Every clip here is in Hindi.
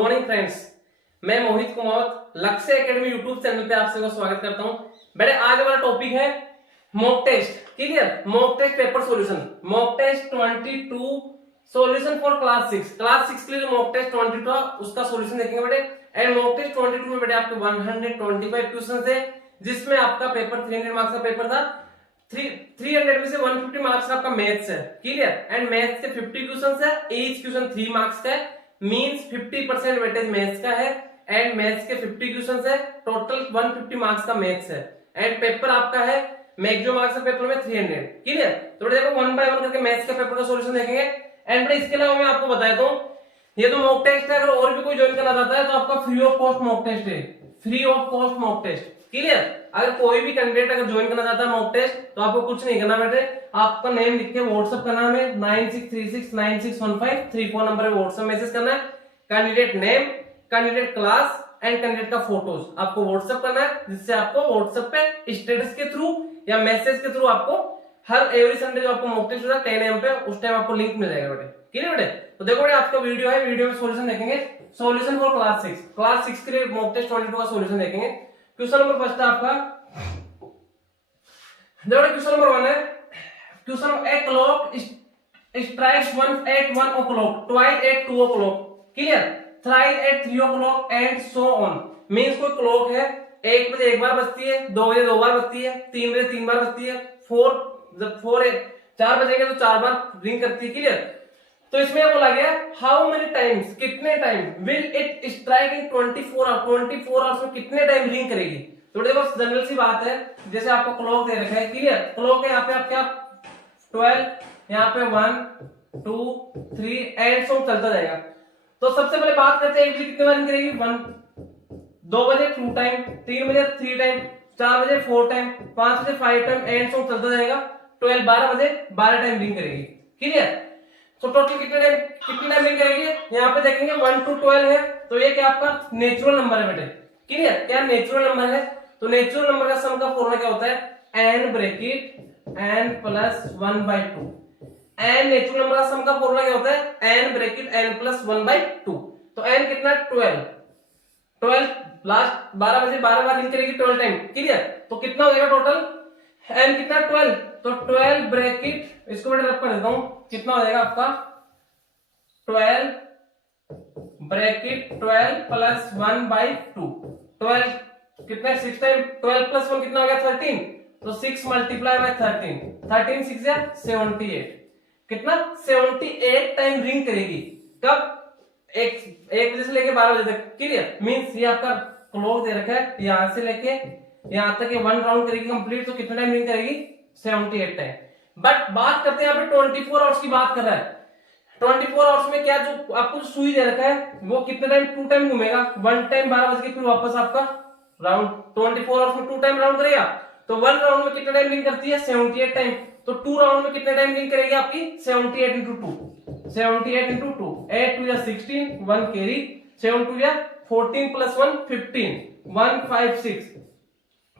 मॉर्निंग फ्रेंड्स, मैं मोहित कुमार लक्ष्य एकेडमी यूट्यूब चैनल पे आप सबका स्वागत करता हूं। बेटे आज हमारा टॉपिक है mock test. Clear? Mock test paper solution, mock test 22 solution for class 6। Class 6 के लिए मॉक टेस्ट 22 था, उसका सॉल्यूशन देखेंगे बेटे। एंड मॉक टेस्ट 22 में बेटे आपके 125 क्वेश्चन थे, जिसमें आपका पेपर 300 मार्क्स का पेपर था। 300 में से 150 मार्क्स का आपका मैथ्स है। क्लियर? एंड मैथ्स के 50 क्वेश्चन है, ईच क्वेश्चन 3 मार्क्स का है, मींस 50% वेटेज मैथ्स का है। एंड मैथ्स के 50 क्वेश्चन है, टोटल 150 मार्क्स का मैथ्स है। एंड पेपर आपका है मैक्सिमम मार्क्स का पेपर में 300। क्लियर? तो देखो वन बाय वन करके मैथ्स के पेपर का सॉल्यूशन देखेंगे। एंड इसके अलावा मैं आपको बता दूं, ये तो मॉक टेस्ट है, अगर और भी कोई ज्वाइन करना चाहता है तो आपका free of cost mock test है, free of cost mock test. Clear? अगर कोई भी कैंडिडेट अगर ज्वाइन करना चाहता है मॉक टेस्ट, तो आपको कुछ नहीं करना बेटे, आपका नेम लिख के व्हाट्सएप करना है 9636961534 नंबर पे व्हाट्सएप मैसेज करना है। Candidate name, candidate class and candidate का फोटोज आपको व्हाट्सएप करना है, जिससे आपको व्हाट्सएप पे स्टेटस के थ्रू या मैसेज के थ्रू आपको हर एवरी संडे जो आपको मॉक टेस्ट होता है 10 AM पे, उस टाइम आपको लिंक मिल जाएगा बेटे। क्लियर बेटे? तो देखो बेटे आपका वीडियो है, वीडियो में सॉल्यूशन देखेंगे, सॉल्यूशन फॉर क्लास 6। क्लास 6 के लिए मॉक टेस्ट 22 का सॉल्यूशन देखेंगे। क्वेश्चन नंबर फर्स्ट है आपका, देखो क्वेश्चन नंबर 1 है, question a clock strikes once at 1 o'clock, twice at 2 o'clock, clear, thrice at 3 o'clock and so on। Means कोई क्लॉक है, 1 बजे एक बार बजती है, 2 बजे 2 बार बजती है, 3 बजे 3 बार बजती है, 4 बजेगा तो 4 बार रिंग करती है। क्लियर? तो इसमें बोला गया हाउ मेनी टाइम्स, कितने time will it strike in 24 hours, 24 hours में कितने टाइम रिंग करेगी। तो देखो जनरल सी बात है, जैसे आपको क्लॉक दे रखा है। क्लियर? क्लॉक है यहाँ पे आप क्या 12, यहाँ पे 1 2 3 एंड सो चलता जाएगा। तो सबसे पहले बात करते हैं 1 बजे कितने बार रिंग करेगी, 1, 2 बजे 2 टाइम, 3 बजे 3 टाइम, 4 बजे 4 टाइम, 5 बजे 5 टाइम एंड सो चलता जाएगा। 12 बजे 12 टाइम रिंग करेगी। क्लियर? तो टोटल कितने टाइम रिंग करेगी, यहाँ पे देखेंगे 1 to 12 है, तो ये क्या आपका नेचुरल नंबर है बेटे। क्लियर? क्या नेचुरल नंबर है? तो नेचुरल नंबर का सम का फॉर्मूला क्या होता है, n bracket n plus 1/2। n natural number का सम का फॉर्मूला क्या होता है, n ब्रैकेट n प्लस 1/2। तो n कितना 12 लास्ट 12 बजे 12 बार रिंग करेगी 12 टाइम। क्लियर? तो कितना हो जाएगा टोटल, n कितना 12, तो 12 ब्रैकेट, इसको मैं रख कर देता हूं, कितना हो जाएगा आपका 12 ब्रैकेट 12 प्लस 1/2। 12 कितना 6 टाइम, 12 प्लस 1 कितना हो गया 13, तो 6 मल्टीप्लाई बाय 13, 13 6 या 78, कितना 78 टाइम रिंग करेगी। कब? एक बजे से लेके 12 बजे तक। क्लियर? मींस ये आपका क्लॉक दे रखा है, यहां से लेके यहां तक ये 1 राउंड करेगी कंप्लीट, तो कितना टाइम रिंग करेगी, 78 टाइम। बट बात करते हैं यहाँ पे 24 आवर्स की बात कर रहा है। 24 आवर्स में क्या जो आपको सुई दे रखा है, वो कितने टाइम 2 टाइम घूमेगा, 1 टाइम 12 बजे के फिर वापस आपका राउंड। 24 आवर्स में 2 टाइम राउंड करेगा, तो 1 राउंड में कितना टाइम रिंग करती है, 78 टाइम। तो 2 राउंड में कितना टाइम रिंग करेगी आपकी, 78 इंटू 2, 78 इंटू 2, 8 2 या 16, 1 कैरी, 7 2 या 14 प्लस 1 15,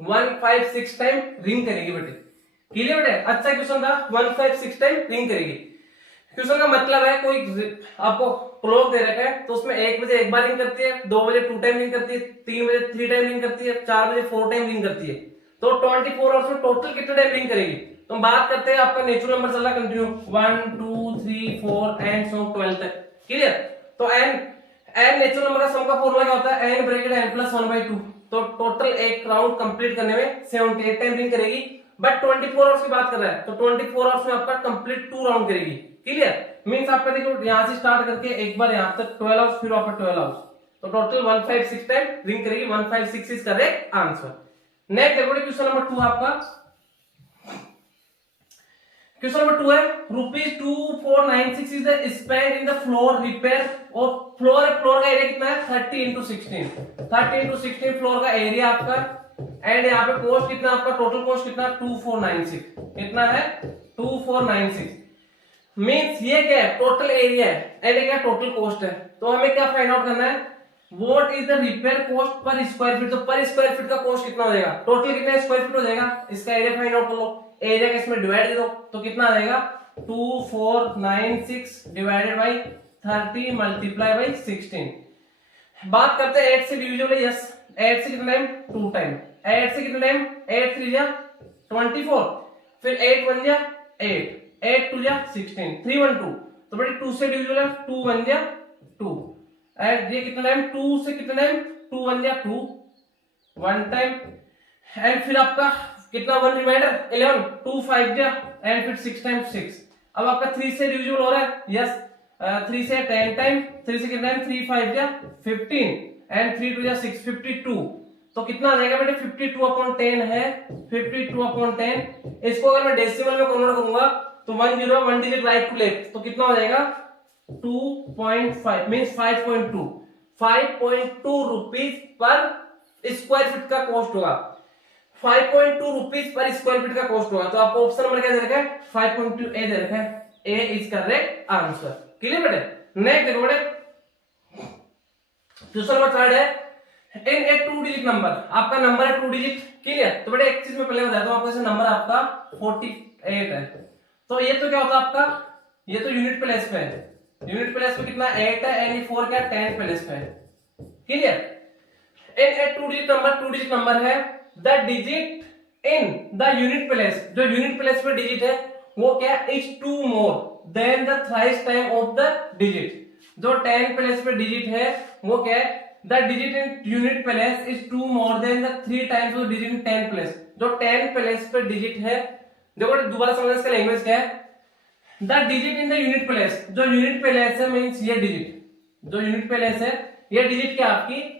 156 टाइम रिंग करेगी बेटे। क्लियर बेटे? अच्छा क्वेश्चन था, 156 टाइम रिंग करेगी। क्वेश्चन का मतलब है कोई आपको क्लॉक दे रखा है, तो उसमें 1 बजे एक बार रिंग करती है, 2 बजे 2 टाइम रिंग करती है, 3 बजे 3 टाइम रिंग करती है, 4 बजे 4 टाइम रिंग करती है। तो 24 आवर्स में टोटल कितने टाइम रिंग करेगी। तो हम बात करते हैं, आपका नेचुरल नंबर चल रहा है कंटिन्यू 1 2 3 4 एंड सो 12 तक। क्लियर? तो n नेचुरल नंबर का सम का फॉर्मूला क्या होता है, n ब्रैकेट n प्लस 1/2। तो टोटल एक राउंड कंप्लीट करने में 78 टाइम रिंग करेगी। बट 24 आवर्स की बात कर रहा है, तो 24 आवर्स में आपका कंप्लीट 2 राउंड करेगी। क्लियर? मींस आपका देखो यहां से स्टार्ट करके एक बार यहां तक 12 आवर्स, फिर वापस 12 आवर्स, तो टोटल 156 टाइम रिंग करेगी। 156 इज करेक्ट आंसर। नेक्स्ट देखो क्वेश्चन नंबर 2 आपका, क्वेश्चन नंबर 2 है ₹2496 is the spend in the floor repair. और फ्लोर का एरिया कितना है, 30 इंटू 16 फ्लोर का एरिया आपका। एंड यहाँ पे कॉस्ट कितना आपका, टोटल कॉस्ट कितना 2496, कितना है 2496। मींस ये क्या है, टोटल एरिया है, एंड क्या टोटल कॉस्ट है। तो हमें क्या फाइंड आउट करना है, what is the repair cost per square feet. तो पर स्क्वायर फीट का कॉस्ट कितना हो जाएगा, टोटल कितना स्क्वायर फीट हो जाएगा, इसका एरिया फाइंड आउट कर लो। एरिया का इसमें डिवाइड दे दो, तो कितना आ जाएगा 2496 डिवाइडेड बाई 30 मल्टीप्लाई बाई 16। बात करते हैं 8 से डिविजिबल है, यस 8 से कितना टाइम 2 टाइम, 8 से कितना टाइम 8 3 जा 24, फिर 8 1 जा 8, 8 2 जा 16, 3 1 2, तो बेटे 2 से डिविजिबल है, 2 1 जा 2, एंड ये कितना टाइम 2 से कितना टाइम 2 1 जा 2 1 टाइम, एंड फिर आपका कितना 1 रिमाइंडर 11, 2 5 जा एंड फिर 6 टाइम 6। अब आपका 3 से डिविजिबल हो रहा है, यस 3 से 10 टाइम, 3 से कितना टाइम 3 5 जा 15 एंड 3 2 जा 6 52, तो कितना आ जाएगा बेटे 52/10 है, 52/10। इसको अगर मैं डेसिमल में कन्वर्ट करूंगा तो 1 डिजिट राइट टू लेफ्ट, तो कितना हो जाएगा 2.5 means 5.2 rupees per square feet का कॉस्ट होगा, 5.2 रुपीज पर स्क्वायर फीट का कॉस्ट होगा। तो आपको ऑप्शन नंबर क्या दे रखा है 5.2 ए दे रखा है, A is correct answer. Clear बेटे। नेक्स्ट देखो बेटे क्वेश्चन नंबर 3 है, इन ए 2 डिजिट नंबर, आपका नंबर है 2 डिजिट। क्लियर। तो बेटे एक चीज मैं पहले बताता हूं आपको, जैसे नंबर आपका 48 है, तो ये तो क्या होता है आपका, ये तो यूनिट प्लेस पे है, यूनिट प्लेस पे कितना 8 है एंड 4 क्या 10 प्लेस पे है। क्लियर। इन ए 2 डिजिट नंबर है, the digit in the unit place, जो यूनिट प्लेस पे डिजिट है वो क्या is 2 more than the thrice time of the digit. जो 10 प्लेस पे डिजिट है वो क्या है, the digit in unit place is 2 more than the 3 times of digit in 10 place. जो 10 प्लेस पे डिजिट है, देखो दोबारा समझना इसका लैंग्वेज क्या है, the digit in the unit place, जो यूनिट प्लेस है मींस ये डिजिट, जो यूनिट प्लेस है ये डिजिट क्या आपकी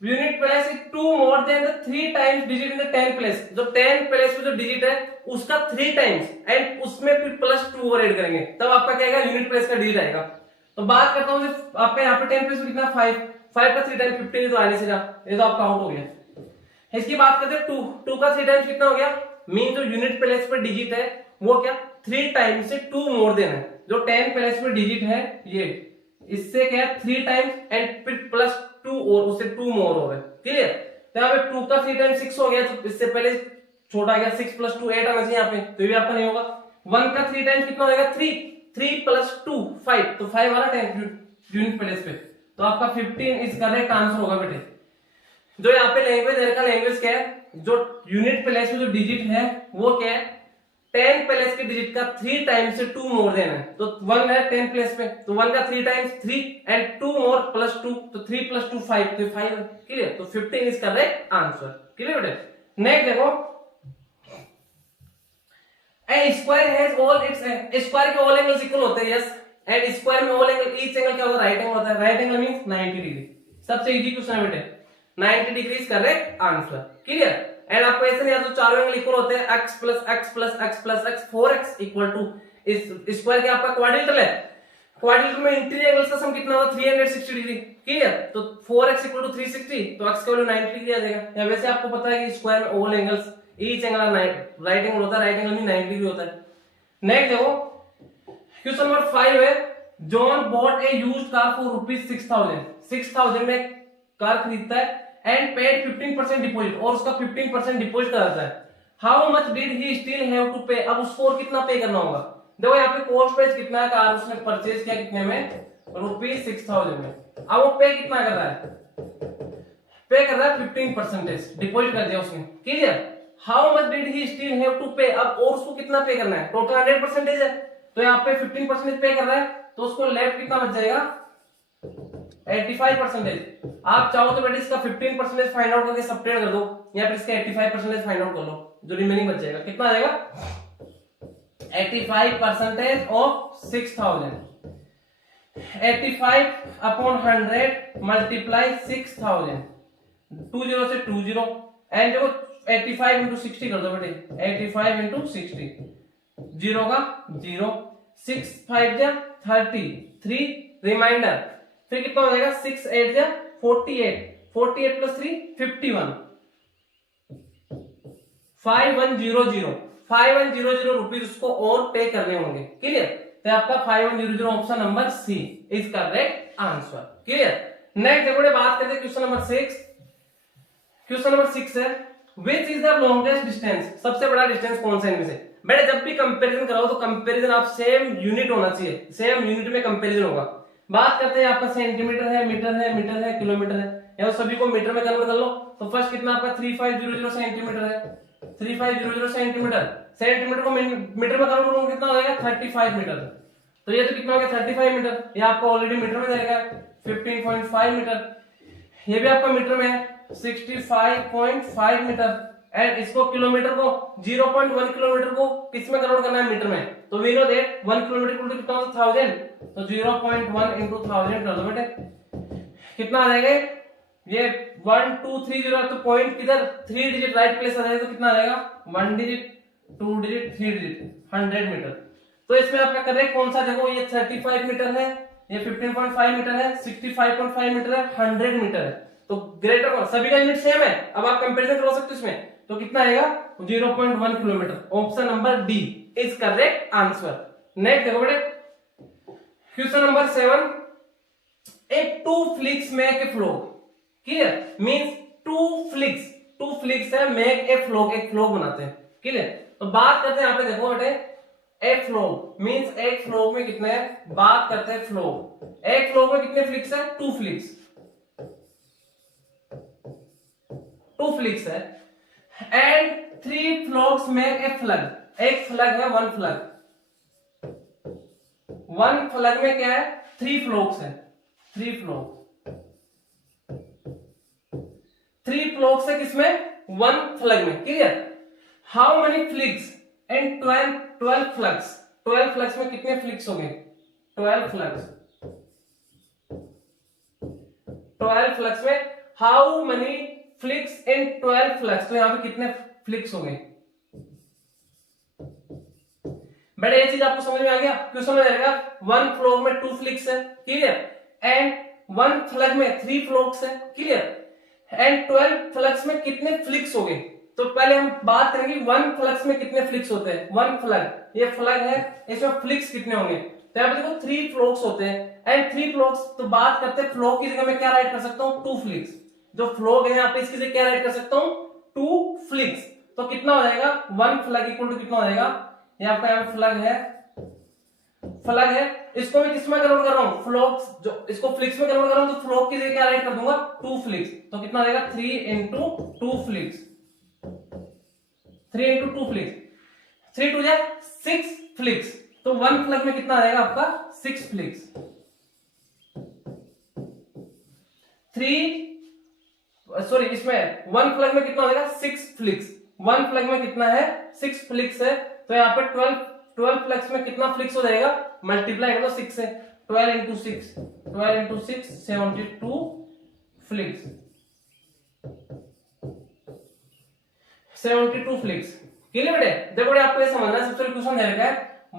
unit place is 2 more than the 3 times digit in the 10 place. जो 10 प्लेस पे जो डिजिट है उसका 3 टाइम्स एंड उसमें फिर +2 और ऐड करेंगे, तब आपका क्या आएगा यूनिट प्लेस का डिजिट आएगा। तो बात करता हूं आपका यहाँ पे 10 प्लेस में कितना 5 का 3 टाइम 15, तो आने से ये तो आपका आउट हो गया। इसकी बात करते हैं 2 का 3 टाइम्स कितना हो गया, मीन जो यूनिट प्लेस पर डिजिट है वो क्या 3 टाइम्स से 2 मोर देन है। जो 10 प्लेस पर डिजिट है ये इससे क्या 3 टाइम्स एंड फिर +2 और उससे 2 मोर हो गए। क्लियर। तो यहाँ पे 2 का 3 टाइम्स 6 हो गया, तो इससे पहले छोटा गया 6 + 2 8 आना चाहिए यहाँ पे, तो ये भी आपका नहीं होगा। 1 का 3 टाइम्स कितना होगा 3 + 2 5, तो 5 वाला 10 यूनिट प्लेस पे, तो आपका 15 इज करेक्ट आंसर होगा बेटे। जो यहाँ पे लैंग्वेज क्या है, जो यूनिट प्लेस में जो डिजिट है वो क्या है 10 प्लेस के डिजिट का 3 टाइम्स से 2 मोर देन है। तो 1 है 10 प्लेस पे, तो 1 का 3 टाइम्स 3 एंड 2 मोर +2, तो 3 + 2 5, तो 5। क्लियर। तो 15 इज करेक्ट आंसर। क्लियर बेटे। नेक्स्ट देखो, a square has all its, square के ऑल एंगल्स इक्वल होते हैं, यस, एंड स्क्वायर में ऑल एंगल ईच एंगल क्या होता है राइट एंगल होता है। Right angle means 90 degree. सबसे इजी क्वेश्चन है बेटे, 90 degree is correct answer. Clear. And आपको ऐसे नहीं आता, चारों एंगल इक्वल होते हैं, x + x + x + x 4x = इस स्क्वायर के आपका क्वाड्रिलेटरल है, क्वाड्रिलेटरल में इंटीरियर एंगल्स का सम कितना होगा 360 डिग्री। क्लियर। तो 4x = 360, तो x का वैल्यू 90 डिग्री आ जाएगा। या वैसे आपको पता है कि स्क्वायर में all angles each angle right angle होता है, राइट एंगल में 90 डिग्री होता है। नेक्स्ट देखो क्वेश्चन नंबर 5 है, John bot A used car for ₹6000। 6000 में कार खरीदता है एंड पेड 15% डिपॉजिट, और उसका 15% डिपॉजिट कराता है। How much did he still have to pay, अब उसको और कितना पे करना होगा। देखो यहाँ पे कॉस्ट प्राइस कितना है, कार उसने परचेज किया कितने में ₹6000 में, अब वो पे कितना कर रहा है, पे कर रहा है 15% डिपॉजिट कर दिया उसने। Clear. How much did he still have to pay, अब और उसको कितना पे करना है, टोटल 100% है, तो यहाँ पे 15% पे कर रहा है, तो उसको लेफ्ट कितना बच जाएगा 85%। आप चाहो तो बेटे इसका 15% फाइंड आउट करके सब्ट्रैक्ट कर दो, या फिर इसका 85% फाइंड आउट कर लो, जो रिमेनिंग बच जाएगा कितना आ जाएगा 85% ऑफ 6000, 85/100 मल्टीप्लाई 6000, 20 से 20 एंड जो 85 × 60 कर दो बेटे, 85 × 60, 0 का 0, 6 5 जा 30, 3 रिमाइंडर, फिर कितना हो जाएगा 6 8 जा 48, 48 + 3 51, 5100 रुपीज उसको और पे करने होंगे। क्लियर। तो आपका 5100 option number C is correct answer. Clear. Next देखो बात करते हैं क्वेश्चन नंबर 6। क्वेश्चन नंबर 6 है, which is the longest distance, सबसे बड़ा डिस्टेंस कौन सा इनमें से। बेटे जब भी कंपैरिजन कराओ तो कंपैरिजन आप सेम यूनिट होना चाहिए, सेम यूनिट में कंपैरिजन होगा। बात करते हैं आपका सेंटीमीटर है, मीटर है, किलोमीटर है, या सभी को मीटर में कन्वर्ट कर लो। तो फर्स्ट कितना आपका 3500 सेंटीमीटर है, 3500 सेंटीमीटर। सेंटीमीटर को मीटर में कन्वर्ट करूंगा कितना हो जाएगा 35 मीटर। तो ये तो कितना हो गया 35 मीटर, ये आपको ऑलरेडी मीटर में जाएगा 15.5 मीटर। ये भी आपका मीटर में है 65.5 मीटर। एंड इसको किलोमीटर को 0.1 किलोमीटर को किस में कन्वर्ट करना है मीटर में। तो we know that 1 kilometre equal to कितना होता है 1000। तो 0.1 into 1000 कर दो बेटे, कितना आ जाएगा ये 1 2 3 0। तो पॉइंट किधर 3 डिजिट राइट प्लेस आ जाएगा, तो कितना आ जाएगा 1 डिजिट 2 डिजिट 3 डिजिट 100 मीटर। तो इसमें आपका करेक्ट कौन सा, देखो ये 35 मीटर है, ये 15.5 मीटर है, 65.5 मीटर है, 100 मीटर है। तो ग्रेटर कौन, सभी का यूनिट सेम है। अब आप कंपैरिजन करवा सकते हो इसमें, तो कितना आएगा 0.1 kilometre. Option number D is correct answer. Next देखो बेटे question number 7, a two flicks make a flog. Clear, means two flicks है मेक ए फ्लोग, एक फ्लोग बनाते हैं। क्लियर, तो बात करते हैं यहाँ पे देखो बेटे, एक फ्लोग मींस एक फ्लोग में कितने है, बात करते हैं फ्लोग, एक फ्लोग में कितने फ्लिक्स है, टू फ्लिक्स है। एंड 3 फ्लोग्स मेक ए फ्लग, एक फ्लग है, वन फ्लग में क्या है 3 फ्लोग्स है, 3 फ्लोग्स है किसमें, वन फ्लग में। Clear, how many flix and 12 फ्लग्स, 12 फ्लग्स में कितने फ्लिक्स हो गए, 12 फ्लग्स में हाउ मेनी फ्लिक्स इन 12 फ्लग्स। तो यहां पे कितने फ्लिक्स हो गए बेटा, ये चीज आपको समझ में आ गया। क्वेश्चन में रहेगा 1 फ्लोग में 2 फ्लिक्स है। क्लियर, एंड 1 फ्लग में 3 फ्लोग्स है। क्लियर, एंड 12 फ्लग्स में कितने फ्लिक्स हो गए। तो पहले हम बात करेंगे 1 फ्लग्स में कितने फ्लिक्स होते हैं। 1 फ्लग, ये फ्लग है, इसमें फ्लिक्स कितने होंगे। तो यहाँ पे देखो 3 फ्लोग्स होते हैं एंड 3 फ्लोग्स। तो बात करते हैं फ्लोग की जगह मैं क्या राइट कर सकता हूँ 2 फ्लिक्स। जो फ्लोग है यहाँ पे इसकी जगह क्या राइट कर सकता हूँ 2 फ्लिक्स। तो कितना हो जाएगा 1 फ्लग इक्वल टू कितना हो जाएगा, ये आपका यहाँ फ्लग है, इसको मैं किस में कन्वर्ट कर रहा हूँ फ्लोग्स, जो इसको फ्लिक्स में कन्वर्ट कर रहा हूँ। तो फ्लोग की जगह क्या राइट कर दूंगा 2 फ्लिक्स। तो कितना हो जाएगा 3 into 2 फ्लिक्स, 3 into 2 फ्लिक्स, 3 2 जा 6 फ्लिक्स। तो 1 फ्लग में कितना आएगा आपका 6 फ्लिक्स। इसमें 1 फ्लग में कितना हो जाएगा 6 फ्लिक्स। 1 फ्लग में कितना है 6 फ्लिक्स है। तो यहाँ पे 12 फ्लग्स में कितना फ्लिक्स हो जाएगा, मल्टीप्लाई कर दो 6 से, 12 into 6 72 फ्लिक्स, 72 फ्लिक्स। क्लियर बेटे, देखो बेटे आपको ये समझना है। सबसे क्वेश्चन दे रखा है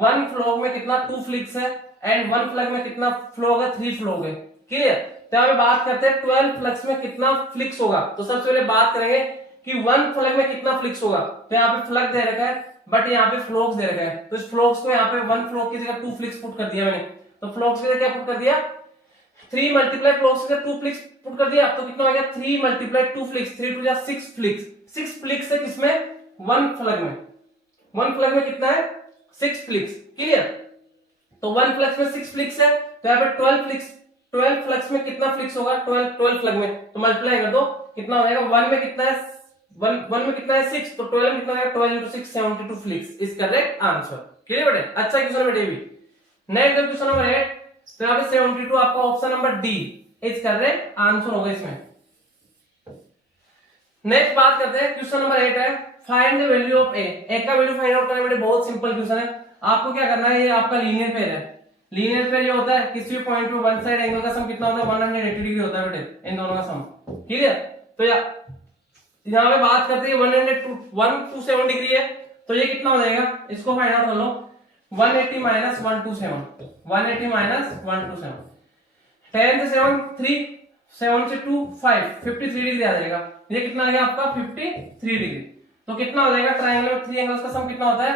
1 फ्लोग में कितना 2 फ्लिक्स है एंड 1 फ्लग में कितना फ्लोग है 3 फ्लोग है। क्लियर, तो यहाँ पे बात करते हैं 12 फ्लग्स में कितना फ्लिक्स होगा। तो सबसे पहले बात करेंगे कि 1 फ्लग में कितना फ्लिक्स होगा। तो यहाँ पे फ्लग दे रखा है बट यहाँ पे फ्लोग्स दे रखा है। तो इस फ्लोग्स को यहाँ पे 1 फ्लोग की जगह 2 फ्लिक्स पुट कर दिया मैंने। तो फ्लोग्स की जगह क्या पुट कर दिया 3 मल्टीप्लाई फ्लोग्स की जगह 2 फ्लिक्स पुट कर दिया। तो कितना हो गया 3 मल्टीप्लाई 2 फ्लिक्स, 3 2 जा 6 फ्लिक्स। 6 फ्लिक्स है किसमें 1 फ्लग में। 1 फ्लग में कितना है 6 फ्लिक्स। क्लियर, तो 1 फ्लग्स में 6 फ्लिक्स है। तो यहाँ पे 12 फ्लग्स में कितना फ्लिक्स होगा 12 फ्लग में। तो मल्टीप्लाई कर दो कितना हो जाएगा 1 में कितना है 1 में कितना है 6। तो 12 में कितना है 12 into 6 72 flix is correct answer. Clear बेटे, अच्छा क्वेश्चन बेटे भी। नेक्स्ट क्वेश्चन नंबर 8, तो यहाँ पे 72 आपका option number D is correct answer होगा इसमें। नेक्स्ट बात करते हैं क्वेश्चन नंबर 8 है फाइंड द वैल्यू ऑफ ए का वैल्यू फाइंड आउट करना बेटे बहुत सिंपल क्वेश्चन है। आपको क्या करना है, ये आपका लीनियर पेयर है। लीनियर पेयर ये होता है किसी भी पॉइंट पे वन साइड एंगल का सम कितना होता है 180 डिग्री होता है बेटे, इन दोनों का सम। क्लियर, तो यहाँ पे बात करते हैं 127 डिग्री है। तो ये कितना हो जाएगा, इसको फाइंड आउट कर लो 180 माइनस 127, 180 माइनस 127, 10 से 7 3, 7 से 2 5, 53 डिग्री आ जाएगा। ये कितना आ गया आपका 53 डिग्री। तो कितना हो जाएगा ट्रायंगल में 3 एंगल्स का सम कितना होता है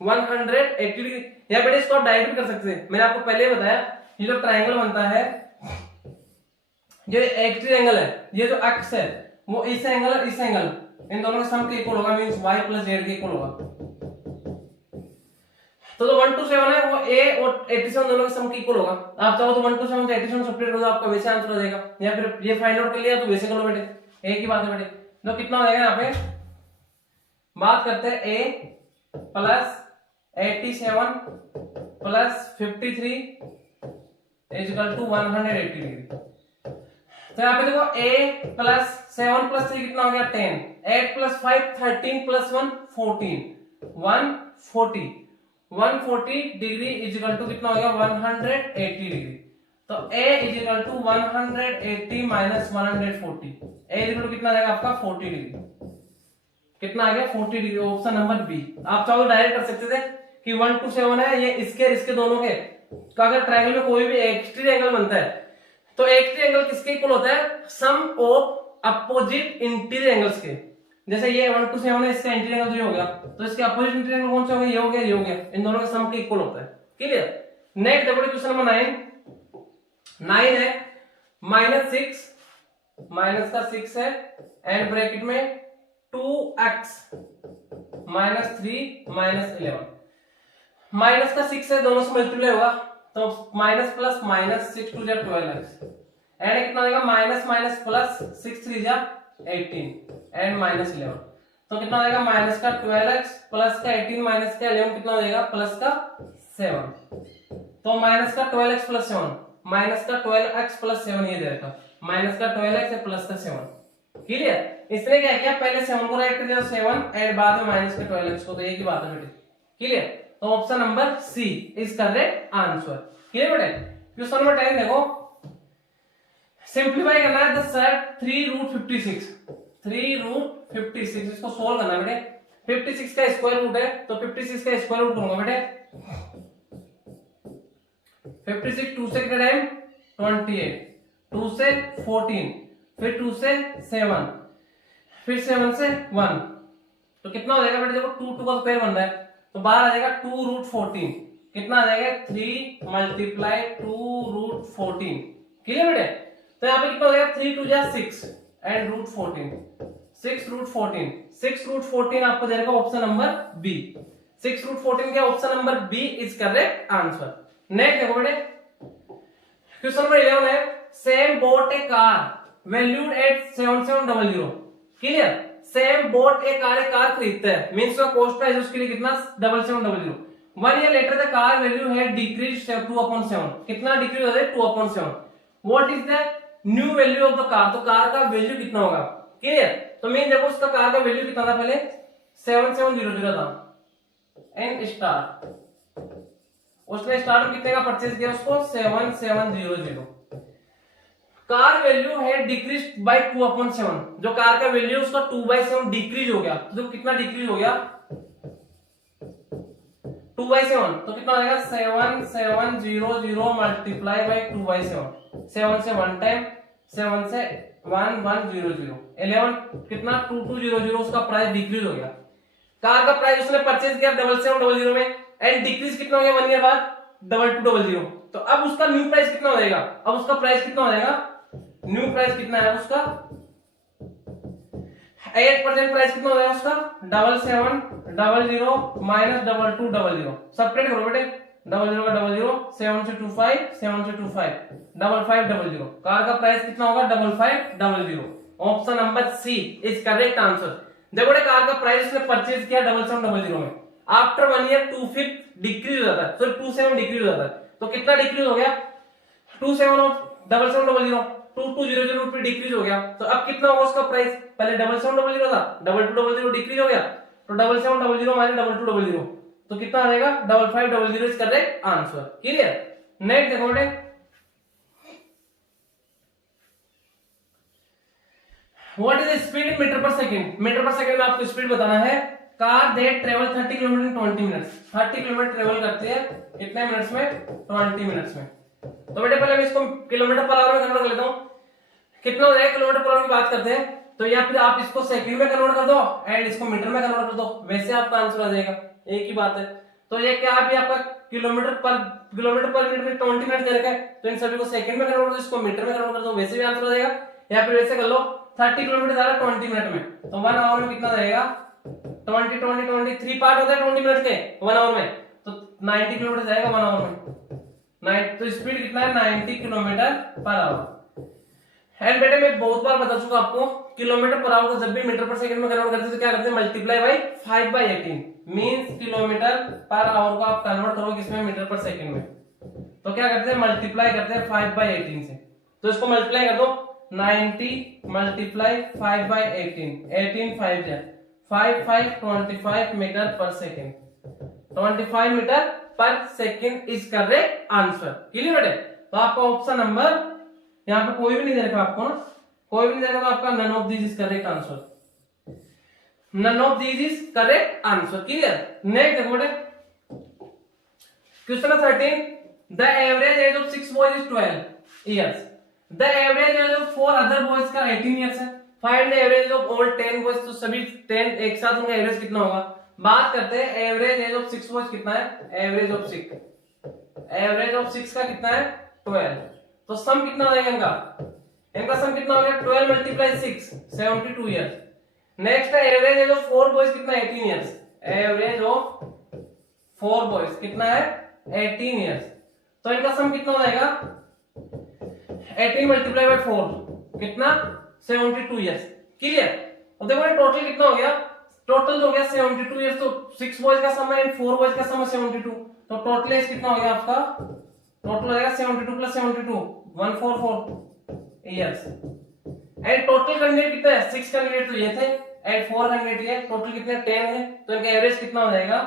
180 डिग्री। या बेटे इसको आप डायरेक्ट भी कर सकते हैं, मैंने आपको पहले बताया ये जो ट्रायंगल बनता है, जो एक्सिस एंगल है, ये जो अक्ष है वो इस एंगल और इस एंगल इन दोनों का सम के इक्वल होगा, मींस y प्लस z के इक्वल होगा। तो जो 127 है वो a और 87 दोनों के सम के इक्वल होगा। आप चाहो तो 127 से 87 सब्ट्रैक्ट कर दो, आपका वैसे आंसर आ जाएगा, या फिर ये फाइंड आउट कर लिया तो वैसे कर लो बेटे, एक ही बात है बेटे। तो कितना हो जाएगा यहाँ पे, बात करते हैं a plus 87 plus 53 is equal to 180 degree. तो यहाँ पे देखो a प्लस 7 प्लस 3 कितना हो गया 10, 8 plus 5 13 plus 1 14 140 degree is equal to कितना हो गया 180 डिग्री। तो a is equal to 180 minus 140, a is equal to कितना आ जाएगा आपका 40 डिग्री, कितना आ गया 40 डिग्री, ऑप्शन नंबर बी। आप चाहो डायरेक्ट कर सकते थे कि 127 है ये इसके दोनों के, तो अगर ट्रायंगल में कोई भी एक्सट्री एंगल बनता है तो एक्सट्री एंगल किसके इक्वल होता है, sum of opposite interior angles के। जैसे ये 127 है, इसका इंटीरियर एंगल जो हो गया, तो इसके अपोजिट इंटीरियर एंगल कौन सा हो गया, ये हो गया, ये हो गया, इन दोनों के सम के इक्वल होता है। क्लियर। नेक्स्ट देखो क्वेश्चन नंबर 9 है -6 माइनस का 6 है एंड ब्रैकेट में 2x माइनस 3 माइनस 11, माइनस का 6 है, दोनों से मल्टीप्लाई होगा तो minus plus minus 6 2 12x and कितना आएगा minus minus plus 6 3 18 and minus 11, तो कितना आएगा माइनस का 12x प्लस का 18 माइनस का 11 कितना हो जाएगा प्लस का 7, तो माइनस का 12x प्लस 7 माइनस का 12x प्लस 7 ये दे रखा, माइनस का 12x प्लस का 7। क्लियर। इसने क्या किया, पहले 7 को राइट कर दिया 7 एंड बाद में माइनस का 12x को, तो एक ही बात है बेटे। क्लियर। तो option number C is correct answer. Clear बेटे। क्वेश्चन नंबर 10 देखो, सिंप्लीफाई करना है द सेट 3√56, 3√56 इसको सोल्व करना है बेटे। 56 का स्क्वायर रूट है तो 56 का स्क्वायर रूट करूंगा बेटे, 56 2 से कितना टाइम 28, 2 से 14, फिर 2 से 7, फिर 7 से 1, तो कितना हो जाएगा बेटे, देखो 2 2 का स्क्वायर बन रहा है तो बाहर आ जाएगा 2√14, कितना आ जाएगा 3 मल्टीप्लाई 2√14। क्लियर बेटे। तो यहाँ पे कितना हो जाएगा 3 2 जा 6 एंड √14, 6√14, 6√14 आपको दे देगा ऑप्शन नंबर बी, 6√14 के option number B is correct answer. Next देखो बेटे, क्वेश्चन नंबर 11 है, Sam bought a car valued at 7700। Clear. Sam bought a car खरीदता है, मींस का कॉस्ट प्राइस उसके लिए कितना 7700। 1 year later the car value है डिक्रीज 2/7, कितना डिक्रीज हो जाए 2/7। What is the new value of the car, तो कार का वैल्यू कितना होगा। क्लियर। तो मीन देखो उसका कार का वैल्यू कितना था, पहले 7700 था एंड स्टार, उसने स्टार्ट कितने का परचेज किया उसको 7700। कार वैल्यू है डिक्रीज बाय 2/7, जो कार का वैल्यू उसका 2/7 डिक्रीज हो गया, तो कितना डिक्रीज हो गया 2/7, तो कितना हो जाएगा 7700 मल्टीप्लाई बाय 2/7, 7 से 1 टाइम, 7 से 1100, 11 कितना 2200 उसका प्राइस डिक्रीज हो गया। कार का प्राइस उसने परचेज किया 7700 में एंड डिक्रीज कितना हो गया 1 ईयर बाद 2200, तो अब उसका न्यू प्राइस कितना हो जाएगा, अब उसका प्राइस कितना हो जाएगा, न्यू प्राइस कितना है उसका 8% प्राइस कितना हो जाएगा उसका 7700 माइनस 2200, सब्ट्रैक्ट करो बेटे, 00 का 00, 7 से 25, 7 से 25, 5500, कार का प्राइस कितना होगा 5500। Option number C is correct answer. देखो बेटे कार का प्राइस उसने परचेज किया 7700 में, आफ्टर 1 ईयर 2/5 डिक्रीज हो जाता है, सॉरी 2/7 डिक्रीज हो जाता है, तो कितना डिक्रीज हो गया 2/7 ऑफ 7700, 2200 रुपए डिक्रीज हो गया, तो अब कितना होगा उसका प्राइस, पहले 7700 था 2200 डिक्रीज हो गया, तो 7700 माइनस 2200, तो कितना आ जाएगा 5500 is correct answer. Clear. Next देखो बेटे, what is the speed in metre per second, metre per second में आपको स्पीड बताना है। Car that travel 30 kilometre in 20 minutes, 30 kilometre travel करती है कितने मिनट्स में 20 मिनट्स में। तो बेटे पहले मैं इसको किलोमीटर पर आवर में कन्वर्ट कर लेता हूं, कितना हो जाएगा किलोमीटर पर आवर की बात करते हैं, तो या फिर आप इसको सेकंड में कन्वर्ट कर दो एंड इसको मीटर में कन्वर्ट कर दो, वैसे आपका आंसर आ जाएगा, एक ही बात है। तो ये क्या अभी आपका किलोमीटर पर मिनट में 20 मिनट दे रखा है, तो इन सभी को सेकंड में कन्वर्ट कर दो, इसको मीटर में कन्वर्ट कर दो, वैसे भी आंसर आ जाएगा। या फिर वैसे कर लो 30 किलोमीटर जा रहा है 20 मिनट में, तो 1 आवर में कितना जाएगा 20 3 पार्ट होता है 20 मिनट के 1 आवर में, तो 90 किलोमीटर जाएगा 1 आवर में। तो स्पीड कितना है 90 किलोमीटर पर आवर। एंड बेटे मैं बहुत बार बता चुका आपको, किलोमीटर पर आवर को जब भी मीटर पर सेकंड में कन्वर्ट करते हैं तो क्या करते हैं, multiply by 5/18 means kilometre per hour को आप कन्वर्ट करो किसमें, मीटर पर सेकंड में, तो क्या करते हैं मल्टीप्लाई करते हैं 5/18 से। तो इसको मल्टीप्लाई कर दो, 90 मल्टीप्लाई 5/18, 18 5 जा 5 5 25 metre per second, 25 metre per second is correct answer. Clear बेटे? तो आपका ऑप्शन नंबर यहाँ पे कोई भी नहीं दे रखा आपको ना, कोई भी नहीं दे रखा, तो आपका none of this is correct answer, none of this is correct answer. Clear? Next देखो बेटे, question 13, the average age of 6 boys is 12 years, the average age of 4 other boys का 18 इयर्स है, find the average of all 10 boys. तो सभी 10 एक साथ उनका एवरेज कितना होगा। बात करते हैं एवरेज एज ऑफ 6 बॉयज कितना है, एवरेज ऑफ 6, एवरेज ऑफ 6 का कितना है 12, तो सम कितना हो जाएगा इनका सम कितना हो गया 12 मल्टीप्लाई 6 72 इयर्स। नेक्स्ट है एवरेज एज ऑफ 4 बॉयज कितना 18 इयर्स, एवरेज ऑफ 4 बॉयज कितना है 18 इयर्स, तो इनका सम कितना हो जाएगा 18 मल्टीप्लाई बाय 4 कितना 72 इयर्स। क्लियर? अब देखो टोटल कितना हो गया, टोटल हो गया 72 इयर्स, तो 6 बॉयज का सम है एंड 4 बॉयज का सम है 72, तो टोटल एज कितना हो गया आपका, टोटल हो जाएगा 72 plus 72 144 years. And total candidate कितना है, 6 कैंडिडेट तो ये थे एंड 4 कैंडिडेट ये, टोटल कितने 10 है, तो इनका एवरेज कितना हो जाएगा,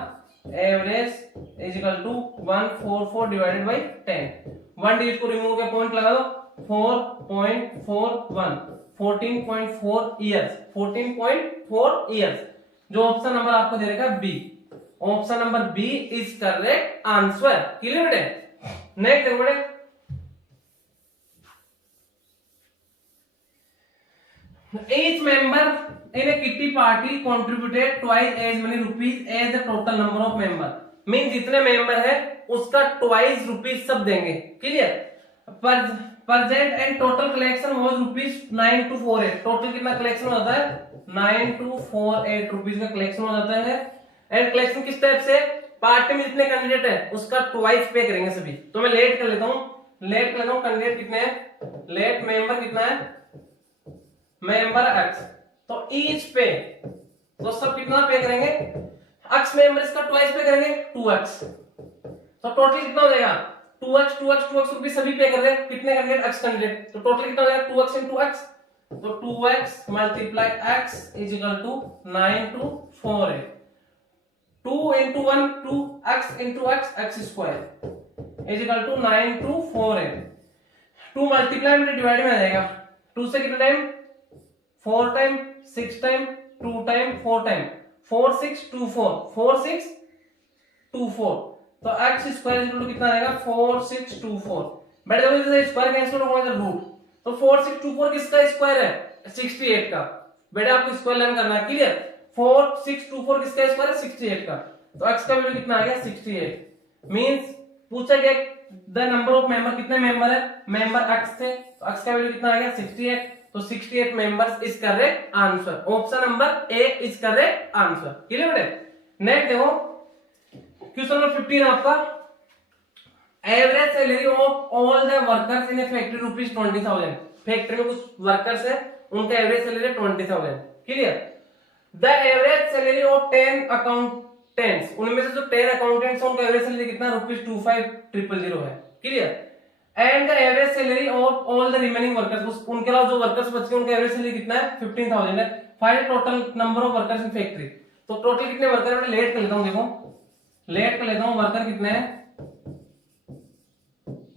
average is equal to 144 divided by 10, 1 digit को रिमूव के पॉइंट लगा दो 4.41 14.4 इयर्स, 14.4 इयर्स, जो ऑप्शन नंबर आपको दे रखा है B, option number B is correct answer. Clear बेटे? नेक्स्ट देखो बेटे, each member in a kitty party contributed twice as many rupees as the total number of member, mean जितने मेंबर है उसका ट्वाइस रुपीज सब देंगे। Clear? Present and total collection was rupees 9248, total कितना कलेक्शन हो जाता है 9248 रुपीज का कलेक्शन हो जाता है। एंड कलेक्शन किस टाइप से, पार्टी में जितने कैंडिडेट है उसका ट्वाइस पे करेंगे सभी। तो मैं लेट कर लेता हूं, लेट कर लेता हूं, कैंडिडेट कितने हैं, लेट मेंबर कितना है, मेंबर एक्स, तो ईच पे तो सब कितना पे करेंगे, एक्स मेंबर इसका ट्वाइस पे करेंगे 2x, तो टोटल कितना हो जाएगा 2x रुपीज सभी पे कर रहे हैं, कितने कैंडिडेट x कैंडिडेट, तो टोटल कितना हो जाएगा 2x into x, तो 2x multiply x is equal to 9248, 2 into 1 2x into x square is equal to 9248, 2 multiply में डिवाइड में आ जाएगा, 2 से कितना time 4 time 6 time 2 time 4 time 4 6 2 4 4 6 2 4, तो x स्क्वायर इक्वल टू कितना आएगा 4 6 2 4। बेटा देखो इधर स्क्वायर कैंसिल होगा इधर रूट, तो 4 6 2 4 किसका स्क्वायर है 68 का। बेटा आपको स्क्वायर लर्न करना है। क्लियर? 4 6 2 4 किसका स्क्वायर है 68 का, तो x का वैल्यू कितना आ गया 68। मींस पूछा गया द नंबर ऑफ मेंबर, कितने मेंबर है, मेंबर x थे, तो x का वैल्यू कितना आ गया 68, तो 68 members is correct answer, option number A is correct answer. Clear बेटे? नेक्स्ट देखो क्वेश्चन नंबर 15 आपका, average salary of all the workers in A factory rupees 20,000, factory में कुछ वर्कर्स है उनका एवरेज सैलरी है 20,000। Clear? The average salary of 10 accountants, उनमें से जो 10 अकाउंटेंट्स हैं उनका एवरेज सैलरी कितना रुपीज 25,000 है। Clear? And the average salary of all the remaining workers, उनके अलावा जो वर्कर्स बचे उनका एवरेज सैलरी कितना है 15,000 है। Find total number of workers in factory, तो टोटल कितने वर्कर है, लेट कर लेता हूं, देखो लेट कर लेता हूं, वर्कर कितने हैं,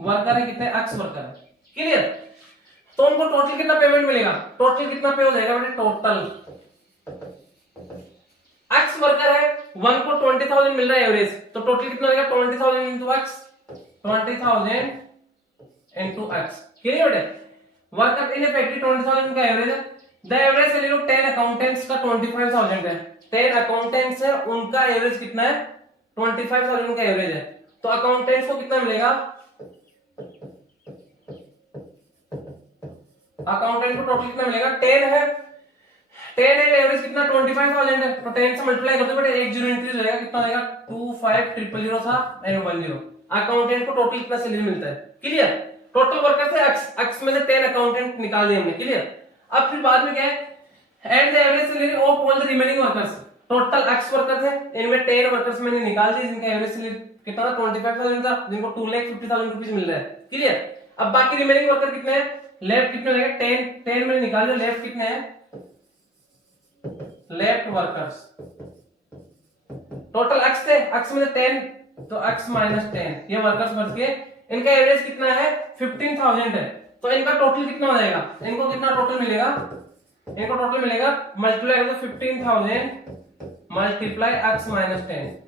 वर्कर है कितने x वर्कर है। क्लियर? तो उनको टोटल कितना पेमेंट मिलेगा, टोटल कितना पे हो जाएगा बेटे, टोटल x वर्कर है 1 को 20,000 मिल रहा है एवरेज, तो टोटल कितना हो जाएगा 20,000 into x, 20,000 into x। Clear बेटे? वर्कर इन फैक्ट्री 20,000 का एवरेज है। The average salary of 10 accountants का 25,000 है, 10 अकाउंटेंट्स है उनका एवरेज कितना है 25,000 का एवरेज है, तो अकाउंटेंट्स को कितना मिलेगा, अकाउंटेंट को टोटल कितना मिलेगा 10 है, 10 है, एवरेज कितना 25,000 है, तो 10 से मल्टीप्लाई कर दो बेटे, एक जीरो इंक्रीज हो जाएगा, कितना हो जाएगा 25,000 था एंड 10। अकाउंटेंट को टोटल कितना सैलरी मिलता है, क्लियर। टोटल वर्कर से एक्स में से 10 अकाउंटेंट निकाल दिए हमने, क्लियर। अब फिर बाद में क्या है, and the average salary of all the remaining workers, total x workers है, इनमें 10 वर्कर्स मैंने निकाल दिए जिनका एवरेज सैलरी कितना था 25,000 था, जिनको 2,50,000 रुपीस मिल रहा है, क्लियर। अब बाकी रिमेनिंग वर्कर कितने हैं, लेफ्ट कितने रहेगा 10 मैंने निकाल दिया, लेफ्ट कितने हैं, लेफ्ट वर्कर्स टोटल एक्स थे, एक्स में 10 तो x माइनस 10 ये वर्कर्स बच गए, इनका एवरेज कितना है 15,000 है, तो इनका टोटल कितना हो जाएगा, इनको कितना टोटल मिलेगा, इनको टोटल मिलेगा मल्टीप्लाई करो 15,000 मल्टीप्लाई x माइनस 10।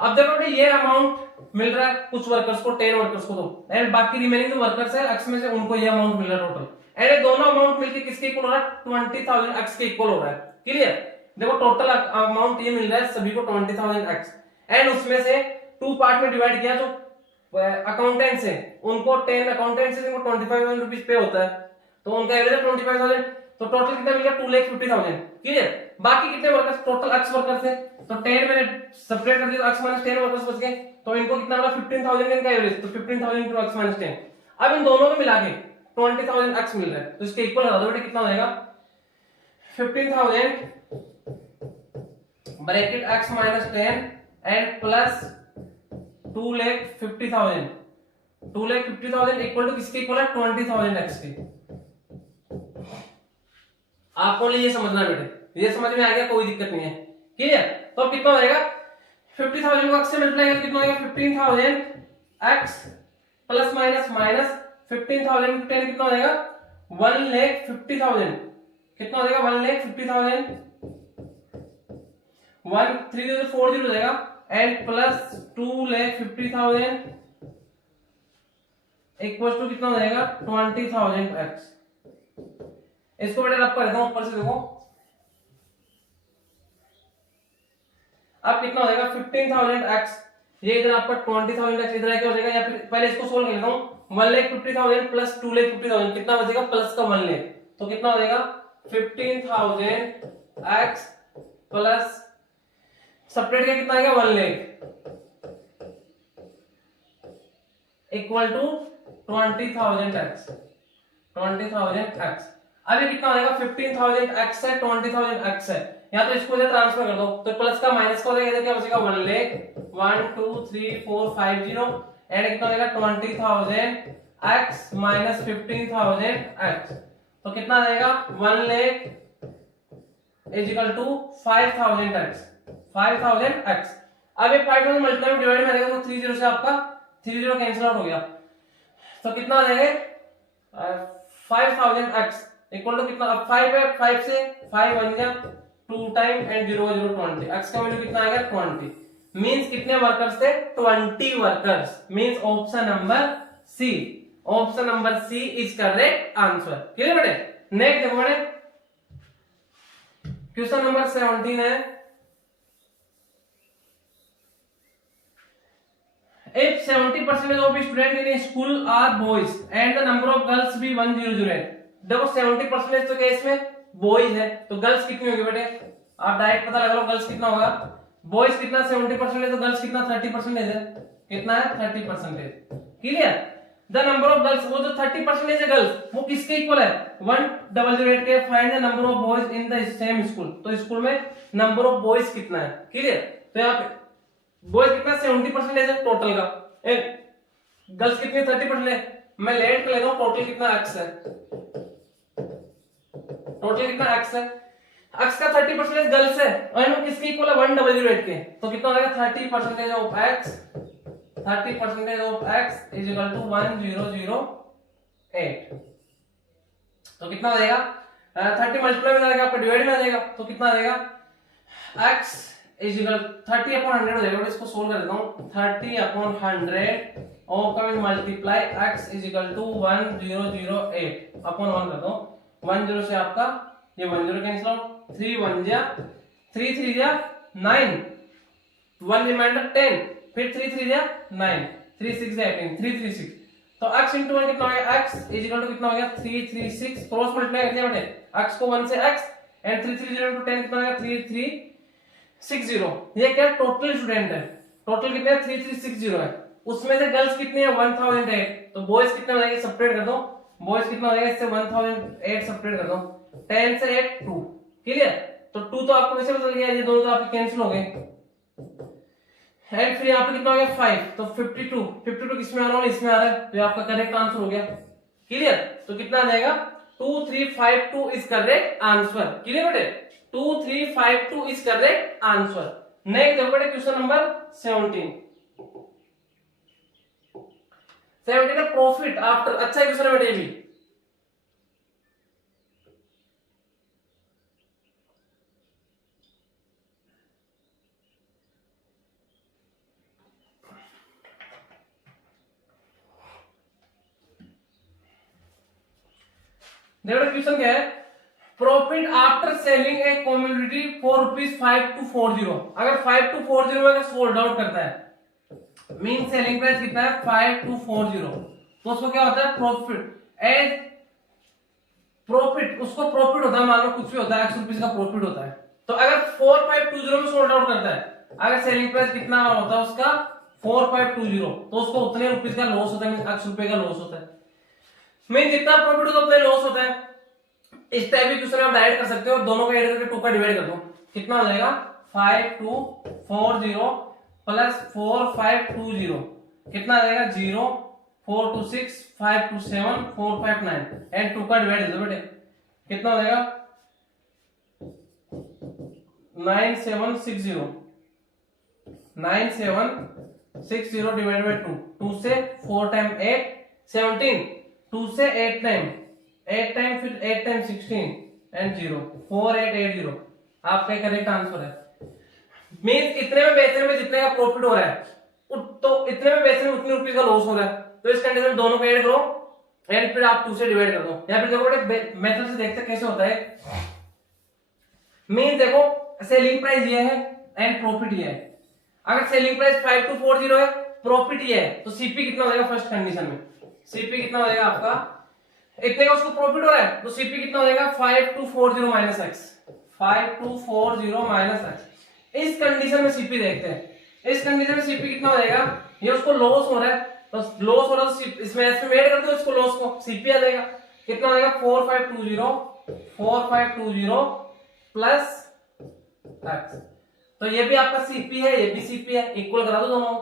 अब देखो बेटे ये अमाउंट मिल रहा है कुछ वर्कर्स को, 10 वर्कर्स को, तो एंड बाकी रिमेनिंग जो वर्कर्स है x में से उनको ये अमाउंट मिल रहा है टोटल, एंड ये दोनों अमाउंट मिलके किसके इक्वल हो रहा है 20,000 x के इक्वल हो रहा है, क्लियर। देखो टोटल अमाउंट ये मिल रहा है सभी को 20,000 x, एंड उसमें से 2 पार्ट में डिवाइड किया, जो अकाउंटेंट्स है उनको 10 अकाउंटेंट्स है जिनको 25,000 रुपीस पे होता है, तो उनका एवरेज 25,000, तो टोटल कितना मिलेगा 2,50,000, क्लियर। बाकी कितने वर्कर्स, टोटल x वर्कर्स है, तो 10 मैंने सेपरेट कर दिया, x माइनस 10 वर्कर्स बच गए, तो इनको कितना मिला 15,000 इनका एवरेज, तो 15,000 into x माइनस 10। अब इन दोनों को मिला के 20,000 x मिल रहा है, तो इसके इक्वल लगा दो बेटे, कितना हो जाएगा 15,000 bracket x minus 10 and plus 2,50,000, 2,50,000 equal to किसके इक्वल है 20,000 x के। आपको ये समझना बेटे, ये समझ में आ गया, कोई दिक्कत नहीं है, क्लियर। तो अब कितना हो जाएगा 50,000 को x से मल्टीप्लाई करके कितना हो जाएगा 15,000 x plus minus minus 15,000 into 10 कितना हो जाएगा 1,50,000, कितना हो जाएगा 1,50,000, 1 3 0 4 0 हो जाएगा, एंड प्लस 2,50,000 इक्वल टू कितना हो जाएगा 20,000 x। इसको बेटा रब कर देता हूं ऊपर से, देखो अब कितना हो जाएगा 15,000 x, ये इधर आपका 20,000 x इधर क्या हो जाएगा, या फिर पहले इसको सोल्व कर लेता हूं, 1,50,000 प्लस 2,50,000 कितना बचेगा प्लस का 1 लाख, तो कितना हो जाएगा 15,000 x प्लस सेपरेट का कितना आएगा 1 lakh equal to 20,000 x, 20,000 x। अब ये कितना हो जाएगा 15,000 x है 20,000 x है, या तो इसको इधर ट्रांसफर कर दो, तो प्लस का माइनस का हो जाएगा, क्या बचेगा 1 लाख 1 2 3 4 5 0, एंड कितना हो जाएगा 20,000 x माइनस 15,000 x, तो कितना आ जाएगा 1 lakh is equal to 5,000 x, 5,000 x। अब ये 5,000 मल्टीप्लाई में डिवाइड में आएगा, तो 3 0 से आपका 3 0 कैंसिल आउट हो गया, तो कितना आ जाएगा 5,000 x इक्वल टू कितना, अब 5 है, 5 से 5 बन गया 2 टाइम एंड 0 0 20, x का वैल्यू कितना आएगा 20, मींस कितने वर्कर्स थे 20 workers, means option number C, option number C is correct answer, clear बेटे। नेक्स्ट देखो बेटे क्वेश्चन नंबर 17 है, if 70% of students in a school are boys and the number of girls be 1,008, देखो 70% तो क्या इसमें बॉयज है, तो गर्ल्स कितनी होगी बेटे, आप डायरेक्ट पता लगा लो गर्ल्स कितना होगा, बॉयज कितना 70% है, तो गर्ल्स कितना 30% है, कितना है 30%, clear. The number of girls, वो जो 30% है गर्ल्स वो किसके इक्वल है 1,008 के, find the number of boys in the same school, तो स्कूल में नंबर ऑफ बॉयज कितना है, क्लियर। तो यहाँ पे बॉयज कितना 70% है टोटल का, गर्ल्स कितनी 30% है, मैं लेट कर लेता हूं, टोटल कितना x है, टोटल कितना x है, x का 30% गर्ल्स है, और वो किसके इक्वल है 1,008 के, तो कितना हो जाएगा 30% of x, 30% of x is equal to 1,008, तो कितना हो जाएगा 30 मल्टीप्लाई में जाएगा आपका डिवाइड में आ जाएगा, तो कितना आ जाएगा x इज इक्वल 30/100 हो जाएगा, इसको सोल्व कर देता हूं 30/100 और का multiply x is equal to 1,008 upon 1 कर दो, 10 से आपका ये 10 कैंसिल आउट, 3 1 जा 3 3 जा 9, 1 रिमाइंडर 10, फिर 3 3 जा 9, 3 6 जा 18, 3 3 6, तो x into 1 कितना हो गया, x इज इक्वल टू कितना हो गया 3 3 6, क्रॉस मल्टीप्लाई कर दिया बेटे, x को 1 से x एंड 330 into 10 कितना आएगा 3360। ये क्या टोटल स्टूडेंट है, टोटल कितने हैं 3360 है, उसमें से गर्ल्स कितनी है 1008, तो बॉयज कितने हो जाएंगे सेपरेट कर दो, बॉयज कितना हो जाएगा इससे 1008 सेपरेट कर दो, 10 से 8 2, क्लियर। तो 2 तो आपको वैसे बदल गया, ये दोनों तो आपके कैंसिल हो गए, एंड फिर यहाँ पे कितना हो गया 5, तो 52 किसमें आ रहा है, इसमें आ रहा है, तो आपका करेक्ट आंसर हो गया, क्लियर। तो कितना आ जाएगा 2352 इज करेक्ट आंसर, क्लियर बेटे, 2352 इज करेक्ट आंसर। नेक्स्ट देखो बेटे क्वेश्चन नंबर 17 है प्रॉफिट आफ्टर, अच्छा क्वेश्चन है बेटे भी। देखो क्वेश्चन क्या है, profit after selling A commodity for ₹5240, अगर 5240 में सोल्ड आउट करता है, मीन सेलिंग प्राइस कितना है 5240, तो उसको क्या होता है प्रॉफिट, एज प्रॉफिट उसको प्रॉफिट होता है, मान लो कुछ भी होता है ₹100 का प्रॉफिट होता है, तो अगर 4520 में सोल्ड आउट करता है, अगर सेलिंग प्राइस कितना होता है उसका 4520, तो उसको उतने रुपीस का लॉस होता है, ₹100 का लॉस होता है, मीन जितना प्रॉफिट होता है उतना लॉस होता है। इस टाइप के क्वेश्चन आप डायरेक्ट कर सकते हो, दोनों को ऐड करके 2 का डिवाइड कर दो, कितना हो जाएगा 5240 प्लस 4520, कितना आ जाएगा 0 426 527 459 एंड 2 का डिवाइड दे दो बेटे, कितना हो जाएगा 9760 डिवाइड बाय 2, 2 से 4 टाइम 8 17, 2 से 8 टाइम 8 टाइम फिर 8 टाइम 16 एंड 0 4880 आपका करेक्ट आंसर है। मींस इतने में बेचने में जितने का प्रॉफिट हो रहा है, तो इतने में बेचने में उतने रुपए का लॉस हो रहा है, तो इस कंडीशन में दोनों को ऐड करो एंड फिर आप 2 से डिवाइड कर दो। या फिर देखो मेथड से देखते कैसे होता है, मींस देखो सेलिंग प्राइस ये है एंड प्रॉफिट ये है, अगर सेलिंग प्राइस 5240 है, प्रॉफिट ये है, तो सीपी कितना हो जाएगा फर्स्ट कंडीशन में, सीपी कितना हो जाएगा आपका, इतने का उसको प्रॉफिट हो रहा है, तो सीपी कितना हो जाएगा 5240 माइनस एक्स, 5240 माइनस एक्स। इस कंडीशन में सीपी देखते हैं, इस कंडीशन में सीपी कितना हो जाएगा, ये उसको लॉस हो रहा है, तो लॉस हो रहा है तो इसमें एस्टिमेट कर दो इसको लॉस को, सीपी आ जाएगा, कितना हो जाएगा 4520 प्लस एक्स, तो ये भी आपका सीपी है, ये भी सीपी है, इक्वल करा दो दोनों,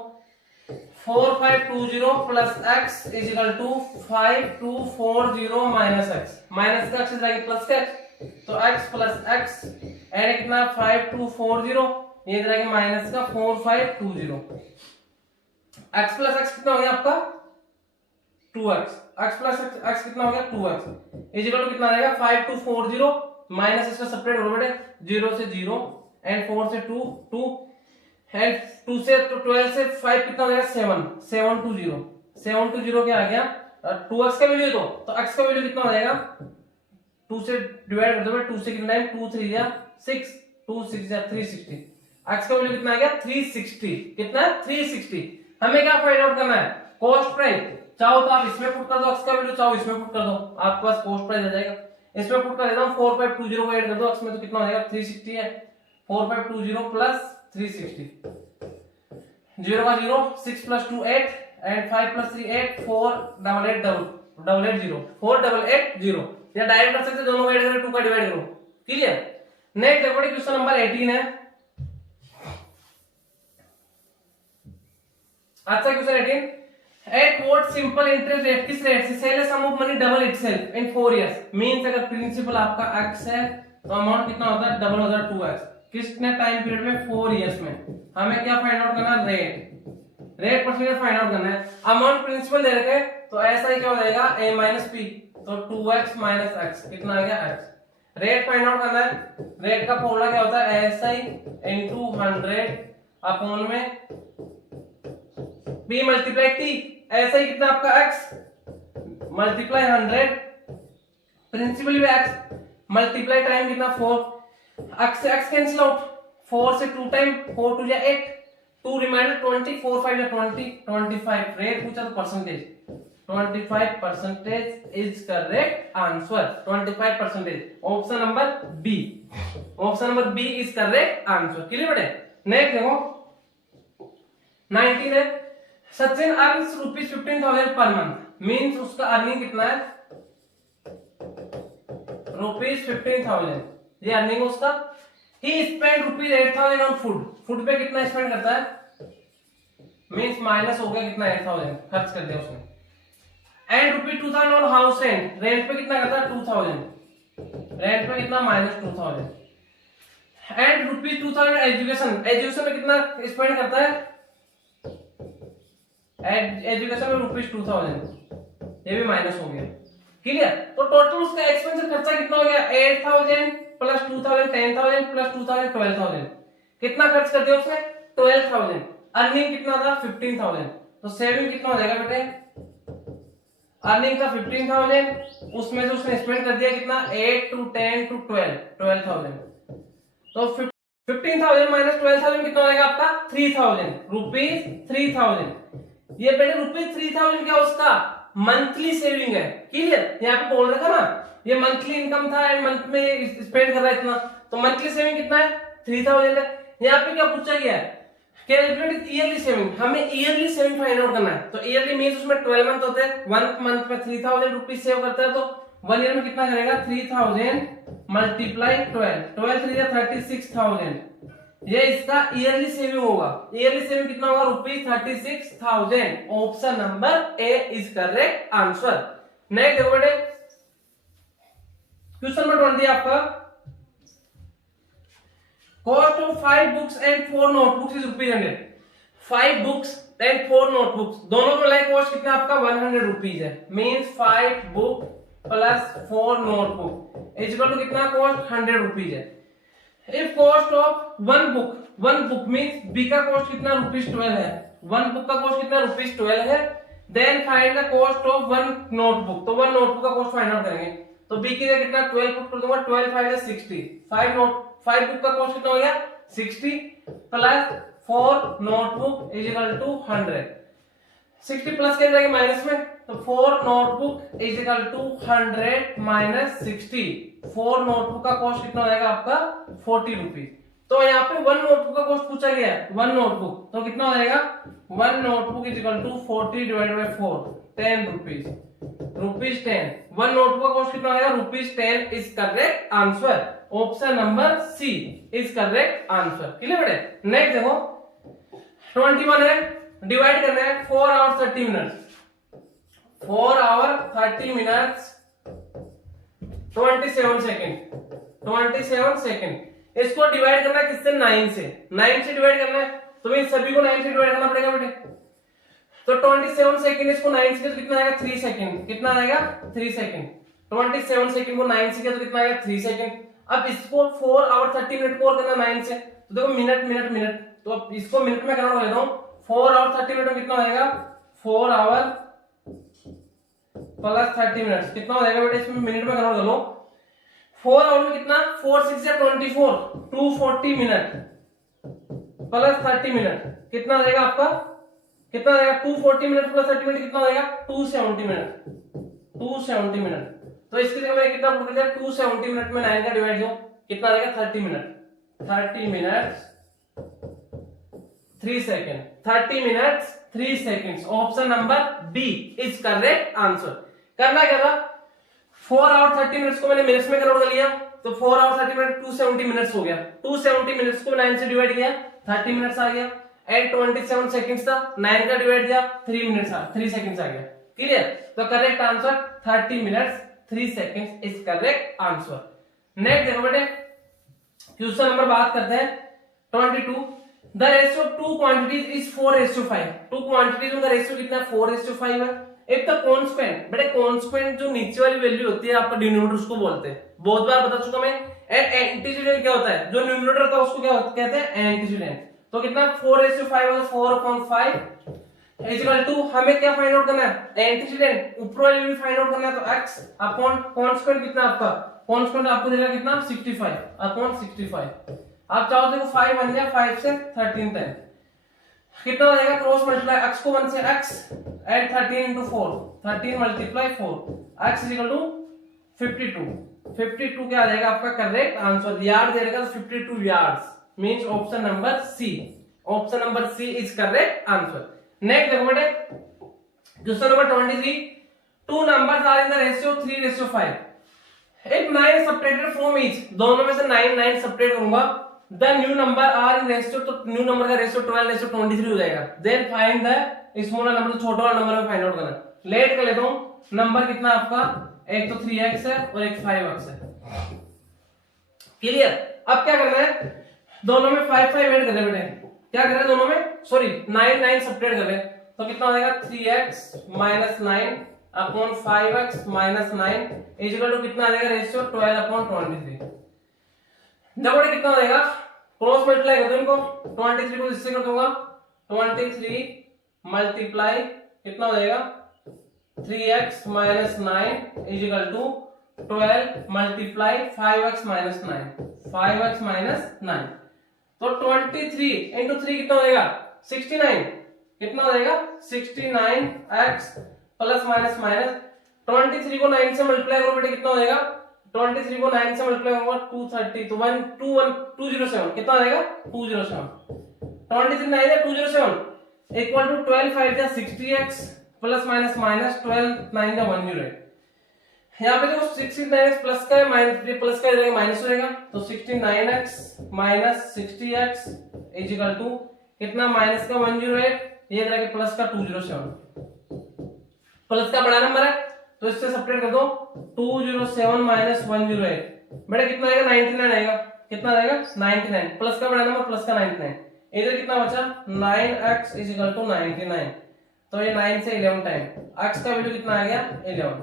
4520 plus x is equal to 5240 minus x, minus का एक्स इज लाइक प्लस का एक्स, तो x प्लस एक्स एंड कितना 5240, ये इधर आएगा माइनस का 4520, x प्लस एक्स कितना हो गया आपका 2x, x प्लस एक्स कितना हो गया 2x इज इक्वल टू कितना आएगा 5240 माइनस इसका सेपरेट करो बेटे, 0 से 0 एंड 4 से 2 2 एंड 2 से 12 से 5 कितना हो जाएगा 720 क्या आ गया 2x का वैल्यू, तो x का वैल्यू कितना हो जाएगा 2 से डिवाइड कर दो, 2 से कितना है 2 3 या 6 2 6 या 360, x का वैल्यू कितना आ गया 360, कितना 360। हमें क्या फाइंड आउट करना है कॉस्ट प्राइस, चाहो तो आप इसमें पुट कर दो x का वैल्यू, चाहो इसमें पुट कर दो, आपके पास कॉस्ट प्राइस आ जाएगा। इसमें पुट कर देता हूं 4520 को ऐड कर दो x में, तो कितना हो जाएगा 360 है, 4520 प्लस 360, 0 का 0 6 प्लस 2 8 एंड 5 प्लस 3 8 48880 या डायरेक्ट कर सकते दोनों को ऐड करके 2 का डिवाइड करो, क्लियर। नेक्स्ट देखो क्वेश्चन नंबर 18 है, अच्छा question 18, at what simple interest rate, किस रेट से sell sum of money double itself in 4 years, means अगर प्रिंसिपल आपका x है तो अमाउंट कितना होता है डबल होता है 2x, कितने टाइम पीरियड में 4 इयर्स में। हमें क्या फाइंड आउट करना है रेट परसेंटेज फाइंड आउट करना है, अमाउंट प्रिंसिपल दे रखे तो ऐसा ही क्या हो जाएगा a माइनस p, तो 2x माइनस x कितना आ गया x। रेट फाइंड आउट करना है, रेट का फॉर्मूला क्या होता है SI into 100 अपॉन में p मल्टीप्लाई t, ऐसा ही कितना आपका x मल्टीप्लाई 100 प्रिंसिपल भी x मल्टीप्लाई टाइम कितना 4, x से x कैंसिल आउट, 4 से 2 टाइम 4 2 या 8 2 रिमाइंडर 20 4 5 या 20 25, रेट पूछा तो percentage 25% is correct answer. 25%, option number B, option number B is correct answer. Clear बेटे। नेक्स्ट देखो 19 है, Sachin earns ₹15,000 per month, means उसका अर्निंग कितना है ₹15,000, ये अर्निंग उसका। ही स्पेंड ₹8,000 ऑन फूड, फूड पे कितना स्पेंड करता है, मींस माइनस हो गया कितना 8,000 खर्च कर दिया उसने। And ₹2,000 on house rent, rent पे कितना करता है 2,000, रेंट पे कितना -2,000। एंड ₹2,000 एजुकेशन, एजुकेशन में कितना स्पेंड करता है, एजुकेशन में ₹2,000, ये भी माइनस हो गया। क्लियर। तो टोटल उसका एक्सपेंसिव खर्चा कितना हो गया 8,000 प्लस 2,000 10,000 प्लस 2,000 12,000, कितना खर्च कर दिया उसने 12,000। अर्निंग कितना था 15,000, तो सेविंग कितना हो जाएगा बेटे, अर्निंग था 15,000, उसमें से उसने स्पेंड कर दिया कितना 8 to 10 to 12,000, तो 15,000 माइनस 12,000 कितना हो जाएगा आपका 3,000 रुपीज 3,000। ये बेटे ₹3,000 क्या उसका मंथली सेविंग है। क्लियर। यहाँ पे बोल रखा ना ये मंथली इनकम था एंड मंथ में स्पेंड कर रहा है इतना, तो मंथली सेविंग कितना है 3,000 है। यहाँ पे क्या पूछा गया है कैलकुलेट ईयरली सेविंग, हमें ईयरली सेविंग फाइंड आउट करना है। तो ईयरली मींस उसमें 12 मंथ होते हैं, 1 मंथ में 3,000 रुपीज सेव करता है, तो 1 ईयर में कितना करेगा 3,000 मल्टीप्लाई 12 3 36,000, ये इसका ईयरली सेविंग होगा। ईयरली सेविंग कितना होगा ₹36,000, option number A is correct answer. Next देखो बेटे क्वेश्चन नंबर 20 आपका, cost of 5 books and 4 notebooks is ₹100। 5 books and 4 notebooks दोनों को लाइक कॉस्ट कितना आपका 100 रुपीज है, means 5 book plus 4 notebook is equal to कितना कॉस्ट 100 रुपीज है। If cost of one book means B का कॉस्ट कितना ₹12 है, वन बुक का कॉस्ट कितना ₹12 है, then find the cost of 1 notebook, तो 1 नोटबुक का कॉस्ट फाइंड आउट करेंगे। तो बी की जगह कितना 12 पुट कर दूंगा, 12 5 is 60, 5 बुक का कॉस्ट कितना हो गया 60 plus 4 notebook is equal to 100, 60 plus कर जाएगा माइनस में, तो 4 notebook is equal to 100 minus 60, 4 notebook का कॉस्ट कितना हो जाएगा आपका 40 रुपीज। तो यहाँ पे 1 नोटबुक का कॉस्ट पूछा गया है, 1 नोटबुक तो कितना हो जाएगा 1 notebook is equal to 40 divided by 4 10 rupees, ₹10। 1 नोटबुक का कॉस्ट कितना हो जाएगा ₹10 is correct answer, option number C is correct answer. Clear बेटे। नेक्स्ट देखो 21 है, डिवाइड करना है 4 hour 30 minutes, 4 hour 30 minutes 27 second, 27 second. इसको डिवाइड करना है किससे 9 से, 9 से डिवाइड करना है, तो इन सभी को 9 से डिवाइड करना पड़ेगा बेटे। तो 27 सेकेंड इसको 9 से तो कितना आएगा 3 सेकेंड, कितना आएगा 3 सेकेंड। 27 सेकेंड को 9 से किया तो कितना आएगा 3 सेकेंड। अब इसको 4 आवर 30 मिनट को और करना 9 से, तो देखो मिनट मिनट मिनट, तो अब इसको मिनट में कन्वर्ट कर लेता हूं, 4 आवर 30 मिनट में कितना आएगा 4 आवर प्लस 30 मिनट कितना हो जाएगा बेटा, इसमें मिनट में कन्वर्ट कर लो। 4 आवर में कितना 4 6 या 24 240 मिनट प्लस 30 मिनट कितना हो जाएगा आपका, कितना हो जाएगा 240 मिनट प्लस 30 मिनट कितना हो जाएगा 270 मिनट, 270 मिनट। तो इसके जगह मैं कितना पुट कर दिया 270 मिनट में 9 का डिवाइड दो कितना आएगा 30 minute, 30 minutes 3 second, 30 minutes 3 seconds, option number B is correct answer. करना क्या था 4 आवर 30 मिनट्स को मैंने मिनट्स में कन्वर्ट कर लिया, तो 4 आवर 30 मिनट 270 मिनट्स हो गया, 270 मिनट्स को 9 से डिवाइड किया 30 मिनट्स आ गया, एंड 27 सेकंड्स था 9 का डिवाइड दिया 3 मिनट्स 3 सेकंड्स आ गया। क्लियर। तो correct answer 30 minutes 3 seconds is correct answer. Next देखो बेटे क्वेश्चन नंबर बात करते हैं 22, the ratio of 2 quantities is 4:5। 2 quantities का रेशियो कितना है 4:5 है। एक तो कांस्टेंट बेटे, कांस्टेंट जो नीचे वाली वैल्यू होती है आपका डिनोमिनेटर उसको बोलते हैं, बहुत बार बता चुका मैं। एंटीसीडेंट क्या होता है, जो न्यूमरेटर होता है उसको क्या कहते हैं एंटीसीडेंट। तो कितना 4:5 होगा 4/5 इज इक्वल टू, हमें क्या फाइंड आउट करना है एंटीसीडेंट, ऊपर वाली वैल्यू फाइंड आउट करना है, तो x अपॉन कांस्टेंट कितना आपका, कांस्टेंट आपको देगा कितना 65 अपॉन 65। आप चाहो देखो 5 बन जाए 5 से 13 10, कितना हो जाएगा, क्रॉस मल्टीप्लाई x को 1 से x and 13 into 4, 13 multiply 4, x is equal to 52, 52 क्या आ जाएगा आपका करेक्ट आंसर। यार्ड दे देगा तो 52 yards, means option number C, option number C is correct answer. Next देखो बेटे question number 23, two numbers are in the ratio 3:5, if 9 subtracted from each, दोनों में से 9 सब्ट्रैक्ट करूंगा, the new number are in ratio, तो न्यू नंबर का रेशियो 12:23 हो जाएगा। Then find the smaller number, तो छोटा वाला नंबर में फाइंड आउट करना। लेट कर लेता हूं, नंबर कितना आपका, एक तो 3x है और एक 5x है, क्लियर। अब क्या करना है, दोनों में 5 ऐड कर रहे बेटे, क्या कर रहे हैं दोनों में, सॉरी 9 सब्ट्रैक्ट कर रहे हैं, तो कितना हो जाएगा 3x minus 9 upon 5x minus 9 is equal to कितना आ जाएगा रेशियो 12/23। देखो कितना हो जाएगा, क्रॉस मल्टीप्लाई कर दो इनको, 23 को इससे कर दूंगा, 23 मल्टीप्लाई कितना हो जाएगा 3x minus 9 is equal to 12 multiply 5x minus 9, 5x minus 9, तो 23 इंटू 3 कितना हो जाएगा 69, कितना हो जाएगा 69x प्लस माइनस माइनस 23 को 9 से मल्टीप्लाई करो बेटे, कितना हो जाएगा 23 को 9 से मल्टीप्लाई करूंगा 230, तो 207 कितना आ जाएगा 207, 23 9 है 207 इक्वल टू 12 5 जा 60x प्लस माइनस माइनस 12 9 जा 108। यहाँ पे देखो 69x प्लस का है माइनस प्लस का हो माइनस हो जाएगा, तो 69x minus 60x is equal to कितना माइनस का 108, ये तरह के प्लस का 207, प्लस का बड़ा नंबर है तो इससे सब्ट्रैक्ट कर दो, 207 माइनस 108 बेटा कितना आएगा 99 आएगा, कितना आएगा 99, प्लस का बड़ा नंबर प्लस का 99, इधर कितना बचा 9x इज इक्वल टू 99, तो ये 9 से 11 टाइम, x का वैल्यू कितना आ गया 11,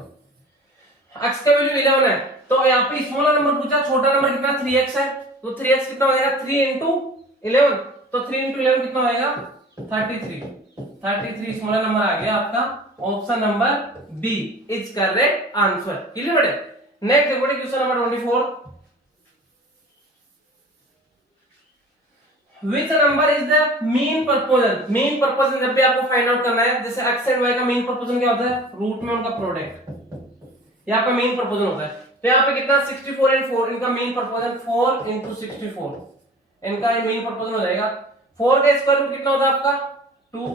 x का वैल्यू 11 है, तो यहाँ पे स्मॉलर नंबर पूछा, छोटा नंबर कितना 3x है, तो 3x कितना हो जाएगा 3 इंटू 11, तो 3 इंटू 11 कितना होगा 33 स्मॉलर नंबर आ गया आपका, option number B is correct answer, clear बेटे। नेक्स्ट देखो question number 24, which number is the mean proportion, mean proportion जब भी आपको फाइंड आउट करना है, जैसे x एंड y का मीन प्रपोजन क्या होता है, रूट में उनका प्रोडक्ट, यहाँ पे मीन प्रपोजन होता है, तो यहाँ पे कितना 64 एंड 4, इनका मीन प्रपोजन 4 इंटू 64, इनका ये मीन प्रपोजन हो जाएगा, 4 का स्क्वायर रूट कितना होता है आपका 2,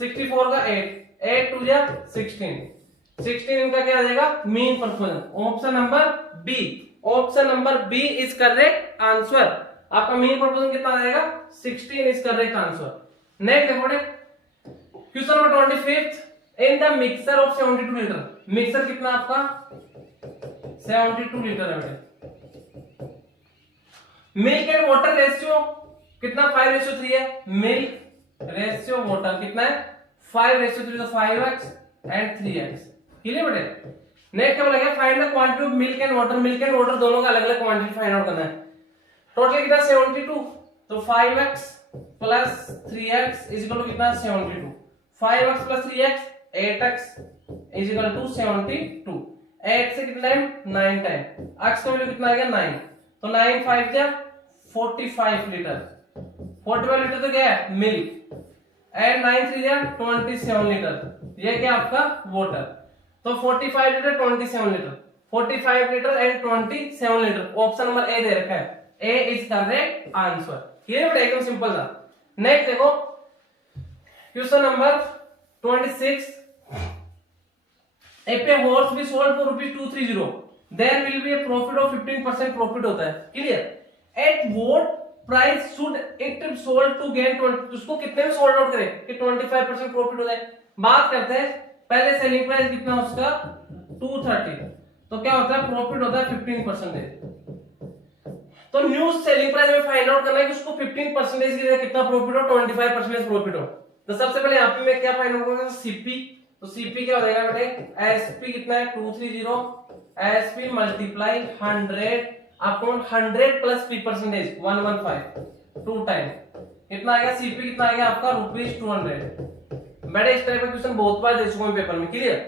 64 का 8, 8 2 जा 16 इनका क्या आ जाएगा mean proportion, option number B, option number B is correct answer, आपका मीन प्रपोजन कितना आ जाएगा 16 इज करेक्ट आंसर। नेक्स्ट देखो question number 25, in the mixture of 72 litre, mixture कितना आपका 72 लीटर है बेटे, मिल्क एंड वाटर रेशियो कितना 5:3 है, मिल्क रेशियो वाटर कितना है 5:3, तो 5x एंड 3x, क्लियर बेटे। नेक्स्ट क्या बोला गया, find the quantity of milk and water, milk and water दोनों का अलग अलग क्वांटिटी फाइंड आउट करना है, टोटल कितना 72, तो 5x plus 3x is equal to कितना 72, 5x plus 3x 8x is equal to 72, 8 से कितना टाइम 9 टाइम, x का वैल्यू कितना आ गया 9, तो 9 5 जा 45 लीटर, 45 लीटर तो क्या है मिल्क, एंड 9 3 जा 27 लीटर, ये क्या आपका वाटर, तो 45 litre 27 litre, 45 litre and 27 litre, option number A दे रखा है, A is correct answer, clear बेटा एकदम सिंपल था। नेक्स्ट देखो question number 26, if a horse be sold for ₹230 there will be a profit of 15% profit होता है, clear, at what price should it sold to gain 20, उसको कितने में सोल्ड आउट करें कि 25% प्रॉफिट हो जाए। बात करते हैं पहले सेलिंग प्राइस कितना उसका 230, तो क्या होता है प्रॉफिट होता है 15%, तो न्यू सेलिंग प्राइस में फाइंड आउट करना है कि उसको 15% की जगह कितना प्रॉफिट हो, 25% प्रॉफिट हो, तो सबसे पहले यहाँ पे मैं क्या फाइंड आउट करूंगा सीपी, तो सीपी क्या हो जाएगा बेटे एसपी कितना है 230, SP multiply 100 upon 100 plus p percentage 115 2 time, कितना आएगा सीपी कितना आएगा आपका ₹200। बेटे इस टाइप का क्वेश्चन बहुत बार दे चुका हूं पेपर में, क्लियर,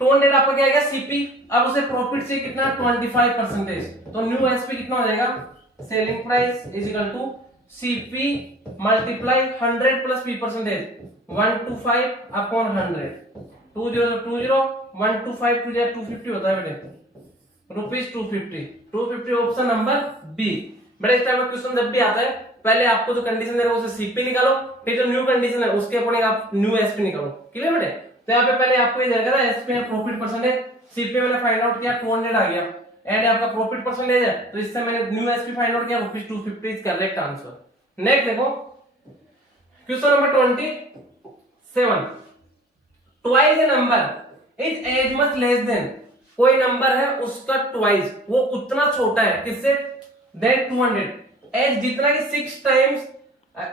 200 आपका क्या आएगा सीपी, अब उसे प्रॉफिट से कितना 25%, तो न्यू एसपी कितना हो जाएगा selling price is equal to Cp multiply 100 plus p percentage 125 upon 100 2020 125 to 250 होता है बेटे रुपीज 250 ऑप्शन नंबर बी। बेटा इस टाइप का क्वेश्चन जब भी आता है पहले आपको जो कंडीशन दे रहा है उसे सीपी निकालो, फिर जो न्यू कंडीशन है उसके अकॉर्डिंग आप न्यू एसपी निकालो। क्लियर बेटे? तो यहाँ पे पहले आपको ये जाएगा ना एसपी है प्रॉफिट परसेंटेज, सीपी मैंने फाइंड आउट किया 200 आ गया एंड आपका प्रॉफिट परसेंटेज है तो इससे मैंने न्यू एसपी फाइंड आउट किया rupees 250 is correct answer. Next देखो question number 27 twice a number is as much less than, कोई नंबर है उसका ट्वाइस वो उतना छोटा है किससे देन 200 एज जितना कि 6 times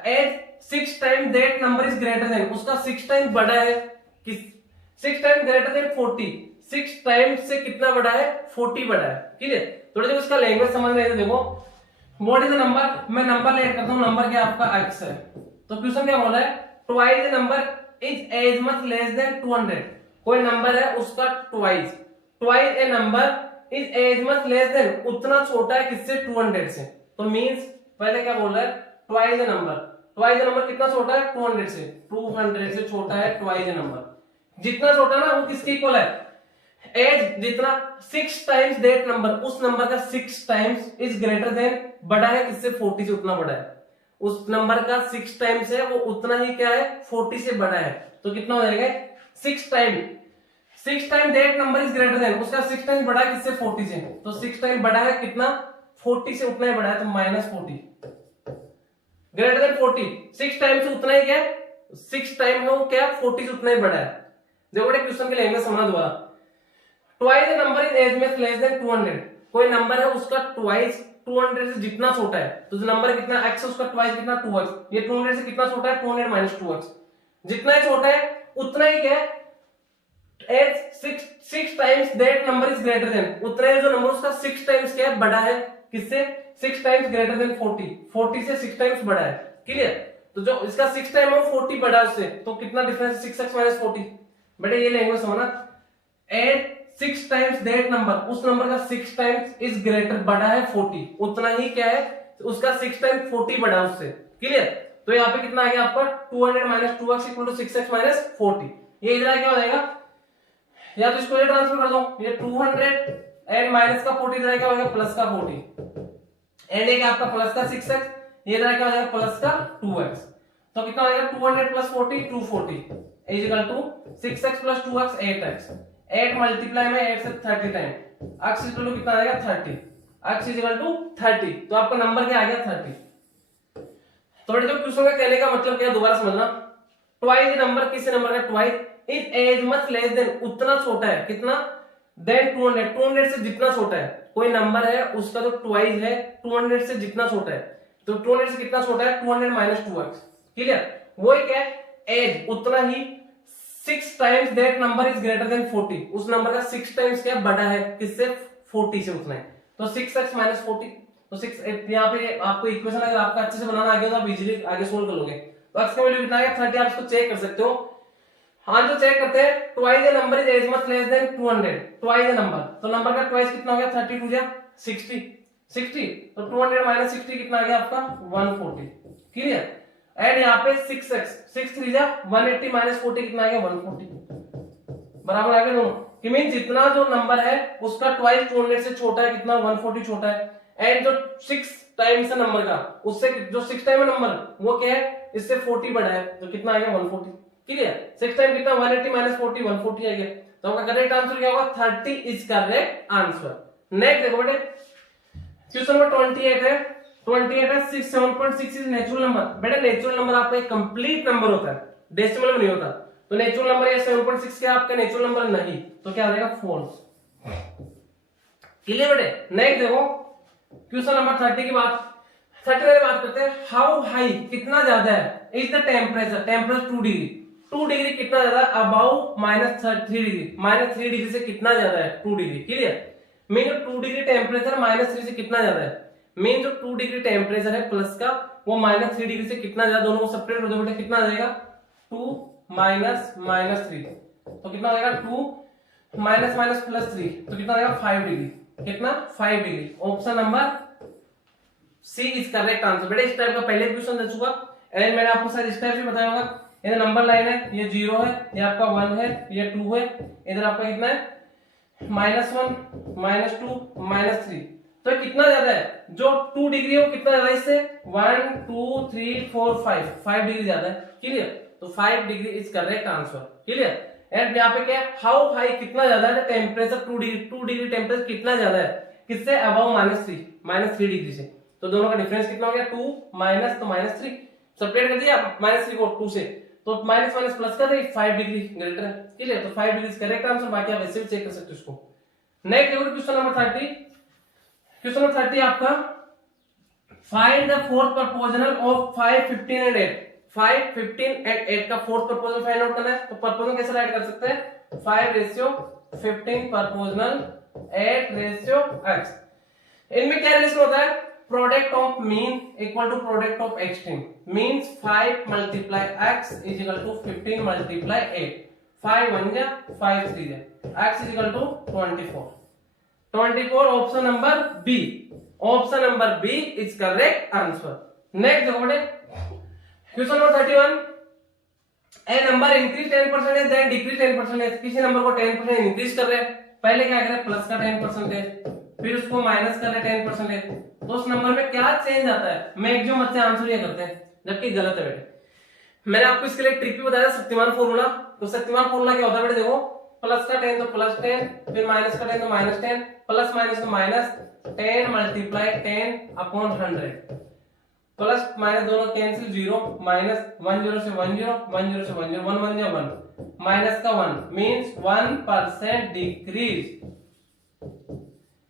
as 6 time that number is greater than, उसका 6 टाइम बड़ा है कि 6 टाइम ग्रेटर देन 40, 6 टाइम से कितना बड़ा है 40 बड़ा है। क्लियर? थोड़ा जब इसका लैंग्वेज समझ में देखो व्हाट इज द नंबर, मैं नंबर लेट करता हूं, नंबर क्या आपका x है तो क्वेश्चन क्या बोला है twice the number is as much less than 200, कोई नंबर है उसका twice a number is as much less than उतना छोटा है किससे 200 से, तो मींस पहले क्या बोल रहा है ट्वाइस ए नंबर कितना छोटा है 200 से छोटा है ट्वाइस ए नंबर, जितना छोटा ना वो किसके इक्वल है एज जितना 6 टाइम्स दैट नंबर, उस नंबर का 6 टाइम्स इज ग्रेटर देन बड़ा है किससे 40 से, उतना बड़ा है उस नंबर का 6 टाइम्स है वो उतना ही क्या है 40 से बड़ा है, तो कितना हो जाएगा 6 time that number is greater than, उसका 6 टाइम बड़ा है किससे 40 से, तो 6 टाइम बड़ा है कितना 40 से उतना ही बड़ा है तो -40 ग्रेटर देन 40, 6 टाइम से उतना ही क्या है 6 टाइम है वो क्या 40 से उतना ही बड़ा है। देखो बेटा क्वेश्चन के लैंग्वेज समझना दोबारा, twice a number is as much less than 200, कोई नंबर है उसका ट्वाइस 200 से जितना छोटा है, तो जो नंबर कितना x है उसका ट्वाइस कितना 2x, ये 200 से कितना छोटा है 200 माइनस 2x, जितना ही छोटा है उतना ही क्या है as 6 times that number is greater than, उतना ही जो नंबर उसका 6 टाइम्स क्या है बड़ा है किससे 6 टाइम्स ग्रेटर देन 40 से 6 टाइम्स बड़ा है। क्लियर? तो जो इसका 6 टाइम है वो 40 बड़ा है उससे, तो कितना डिफरेंस 6x माइनस 40, बेटा ये लैंग्वेज समझना एज 6 टाइम्स दैट नंबर, उस नंबर का 6 टाइम्स इज ग्रेटर बड़ा है 40, उतना ही क्या है उसका 6 टाइम 40 बड़ा है उससे। क्लियर? तो यहाँ पे कितना आ गया आपका 200 minus 2x equal to 6x minus 40, ये इधर क्या हो जाएगा या तो इसको ये ट्रांसफर कर दो, ये 200 एंड माइनस का 40 इधर क्या हो जाएगा प्लस का 40 एंड एक आपका प्लस का 6x, ये इधर क्या हो जाएगा प्लस का 2x, तो कितना हो जाएगा 200 plus 40 240 is equal to 6x plus 2x 8x, 8 multiply में 8 से 30 टाइम x इक्वल टू कितना आ जाएगा 30, x इज इक्वल टू 30, तो आपका नंबर क्या आ गया 30। तो जो क्वेश्चन का कहने का मतलब क्या है दोबारा समझना, ट्वाइस नंबर किसी नंबर का twice is as much less than उतना छोटा है कितना देन 200 से जितना छोटा है, कोई नंबर है उसका जो ट्वाइस है 200 से जितना छोटा है, तो 200 से कितना छोटा है 200 माइनस 2x। क्लियर? वो क्या है एज उतना ही 6 times that number is greater then 40, उस नंबर का 6 टाइम्स क्या बड़ा है किससे 40 से उतना है, तो 6x माइनस 40, तो 6 यहाँ पे आपको इक्वेशन अगर आपका अच्छे से बनाना आ गया तो आप इजीली आगे सोल्व कर लोगे। तो x का वैल्यू कितना आ गया 30, आप इसको चेक कर सकते हो। हाँ जो चेक करते हैं twice a number is as much less than 200, twice a number, तो नंबर का ट्वाइस कितना हो गया 32 या 60, तो 200 माइनस 60 कितना आ गया आपका 140। क्लियर? एंड यहाँ पे 6x 6 3 जा 180 माइनस 40 कितना आ गया 140, बराबर आ गया दोनों, कि मीन जितना जो नंबर है उसका ट्वाइस 200 से छोटा है कितना 140 छोटा है, एंड जो 6 टाइम्स है नंबर का उससे जो 6 टाइम है नंबर वो क्या है इससे 40 बड़ा है, तो कितना आ गया 140। क्लियर? 6 टाइम कितना 180 माइनस 40 140 आ गया, तो आपका करेक्ट आंसर क्या होगा 30 इज करेक्ट आंसर। नेक्स्ट देखो बेटे क्वेश्चन नंबर 28 है 7.6 इज नेचुरल नंबर, बेटा नेचुरल नंबर आपका एक कंप्लीट नंबर होता है, डेसिमल में नहीं होता, तो नेचुरल नंबर या 7.6 क्या आपका नेचुरल नंबर नहीं, तो क्या आ जाएगा फॉल्स। क्लियर बेटे? नेक्स्ट देखो क्वेश्चन नंबर 30 की बात 30 में बात करते हैं, हाउ हाई कितना ज्यादा है इज द टेम्परेचर 2 डिग्री कितना ज्यादा अबाउ -3 डिग्री से कितना ज्यादा है 2 डिग्री। क्लियर? मीन जो 2 डिग्री टेम्परेचर -3 से कितना ज्यादा है, मीन जो 2 डिग्री टेम्परेचर है प्लस का वो -3 डिग्री से कितना ज्यादा, दोनों को सेपरेट कर दो बेटा, कितना आ जाएगा 2 -3, तो कितना आ जाएगा 2 -3 तो कितना आ जाएगा 5 डिग्री, कितना 5 degree, option number C is correct answer. बेटा इस टाइप का पहले क्वेश्चन दे चुका एंड मैंने आपको शायद इस टाइप से बताया होगा। इधर नंबर लाइन है, ये 0 है, ये आपका 1 है, ये 2 है, इधर आपका कितना है -1 -2 -3। तो कितना ज्यादा है, जो 2 डिग्री है वो कितना ज्यादा है इससे 1 2 3 4 5 डिग्री ज्यादा है। क्लियर, तो 5 degree is correct answer. Clear, and यहाँ पे क्या है, हाउ हाई कितना ज्यादा है टेम्परेचर 2 डिग्री टेम्परेचर कितना ज्यादा है किससे, अबव -3 डिग्री से। तो दोनों का डिफरेंस कितना हो गया 2 माइनस तो -3 सेपरेट कर दिया, -3 को 2 से, तो माइनस माइनस प्लस कर दे 5 डिग्री ग्रेटर है। क्लियर, तो 5 डिग्री करेक्ट आंसर। बाकी आप ऐसे भी चेक कर सकते हो इसको। Next question number 30। Question number 30 आपका find the fourth proportional of 5 15 and 8। 5 15 and 8 का फोर्थ प्रपोजनल फाइंड आउट करना है। तो प्रपोजनल कैसे राइट कर सकते हैं, 5:15 प्रपोजनल 8:x। इनमें क्या रिलेशन होता है, product of mean equal to product of extreme. Means 5 multiply x is equal to 15 multiply 8। 5 1 जा 5 3 जा, x is equal to 24 option number B. Option number B is correct answer. Next देखो बेटे question number 31। A number increase 10% then decrease 10%। किसी नंबर को 10% इंक्रीज कर रहे हैं, पहले क्या करें प्लस का 10%, फिर उसको माइनस कर रहे 10%, तो उस नंबर में क्या चेंज आता है, मैक्सिमम बच्चे आंसर ये करते हैं, जबकि गलत है बेटे। मैंने आपको इसके लिए ट्रिक भी बताया शक्तिमान फॉर्मूला। तो शक्तिमान फॉर्मूला क्या होता है बेटे, देखो प्लस का 10 तो प्लस 10, फिर माइनस का 10 तो माइनस 10, प्लस माइनस तो minus 10 multiply 10 upon 100। Plus minus दोनों कैंसिल, 0 माइनस 1 0 से 1 0 1 0 से 1 0 1 1 1 माइनस का 1 मींस 1% डिक्रीज।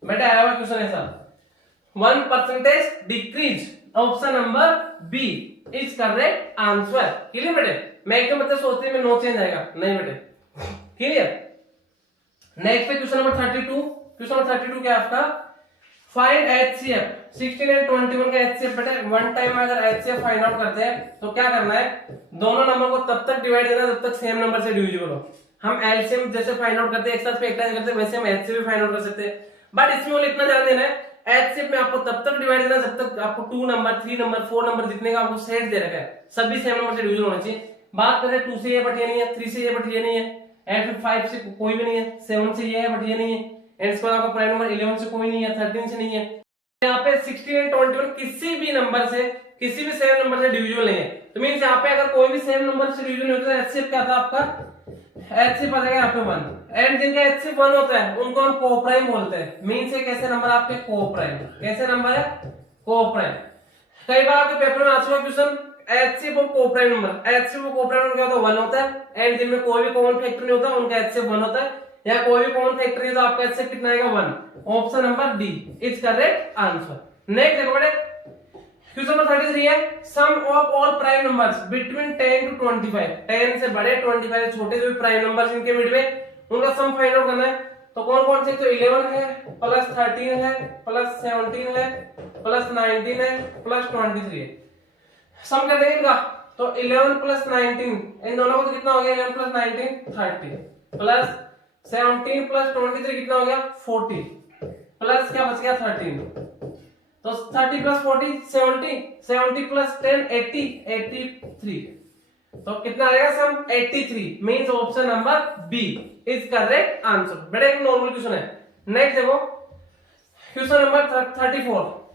बेटा आया हुआ क्वेश्चन ऐसा 1% decrease. Option number B is correct answer. Clear बेटे, मैं क्या मतलब सोचते हैं नो चेंज आएगा, नहीं बेटे। क्लियर, नेक्स्ट पे क्वेश्चन नंबर 32। क्वेश्चन नंबर 32 क्या आपका, फाइंड HCF 16 एंड 21 का HCF। बेटे वन टाइम अगर HCF फाइंड आउट करते हैं तो क्या करना है, दोनों नंबर को तब तक डिवाइड करना जब तक सेम नंबर से डिविजिबल हो। हम एलसीएम जैसे फाइंड आउट करते हैं एक साथ फैक्टराइज करते हैं, वैसे हम HCF भी फाइंड आउट कर सकते हैं। बट इसमें वो इतना ध्यान देना है, HCF में आपको तब तक डिवाइड करना जब तक आपको 2 नंबर 3 नंबर 4 नंबर जितने का आपको सेट दे रखा है सभी सेम नंबर से डिविजन होना चाहिए। बात करें 2 से ये बट ये नहीं है, 3 से ये बट ये नहीं है, एंड फिर 5 से कोई भी नहीं है, 7 से ये है बट ये नहीं है, एंड इसके बाद आपका प्राइम नंबर 11 से कोई नहीं है, 13 से नहीं है। यहाँ पे 16 एंड 21 किसी भी नंबर से किसी भी सेम नंबर से डिविजिबल नहीं है। तो मींस यहाँ पे अगर कोई भी सेम नंबर से डिविजिबल नहीं होता तो HCF क्या था आपका, HCF आ जाएगा यहाँ पे 1। एंड जिनका HCF 1 होता है उनको हम कोप्राइम बोलते हैं। मींस एक ऐसे नंबर आपके कोप्राइम, कैसे नंबर है कोप्राइम। कई बार आपके पेपर में आ चुका क्वेश्चन HCF और कोप्राइम नंबर। HCF और कोप्राइम नंबर क्या होता है 1 होता है, एंड जिनमें कोई भी कॉमन फैक्टर नहीं होता उनका HCF 1 होता है, या कोई भी कॉमन फैक्टर नहीं तो आपका HCF कितना आएगा 1। Option number D is correct answer. Next देखो बेटे क्वेश्चन नंबर 33 है, sum of all prime numbers between 10 to 25। 10 से बड़े 25 से छोटे जो भी प्राइम नंबर्स इनके मिड में उनका सम फाइंड आउट करना है। तो कौन कौन से, तो 11 है, प्लस 13 है, प्लस 17 है, प्लस 19 है, प्लस 23 है। सम कर देंगे इनका, तो 11 प्लस 19 इन दोनों को तो कितना हो गया 11 प्लस 19 30, प्लस 17 प्लस 23 कितना हो गया 40, प्लस क्या बच गया 13। तो 30 प्लस 40 70, 70 प्लस 10 80, 83। तो कितना आएगा sum 83। Means option number B is correct answer. बेटा एक नॉर्मल क्वेश्चन है। नेक्स्ट देखो क्वेश्चन नंबर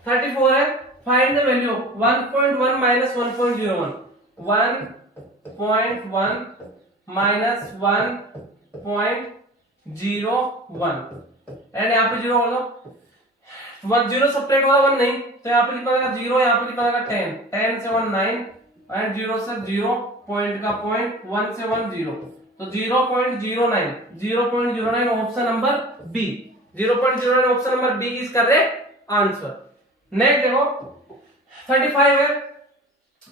34 है, find the value 1.1 minus 1.01। 1.1 minus 1.01 and यहाँ पे 0 बोलो 0 सब्ट्रैक्ट होगा 1 नहीं, तो यहाँ पे कितना आएगा 0, यहाँ पे कितना आएगा 10, 10 से 1 9 एंड 0 से 0 पॉइंट का पॉइंट 1 से 1 0, तो 0.09 0.09 option number B. 0.09 option number B is correct answer. Next देखो 35 है,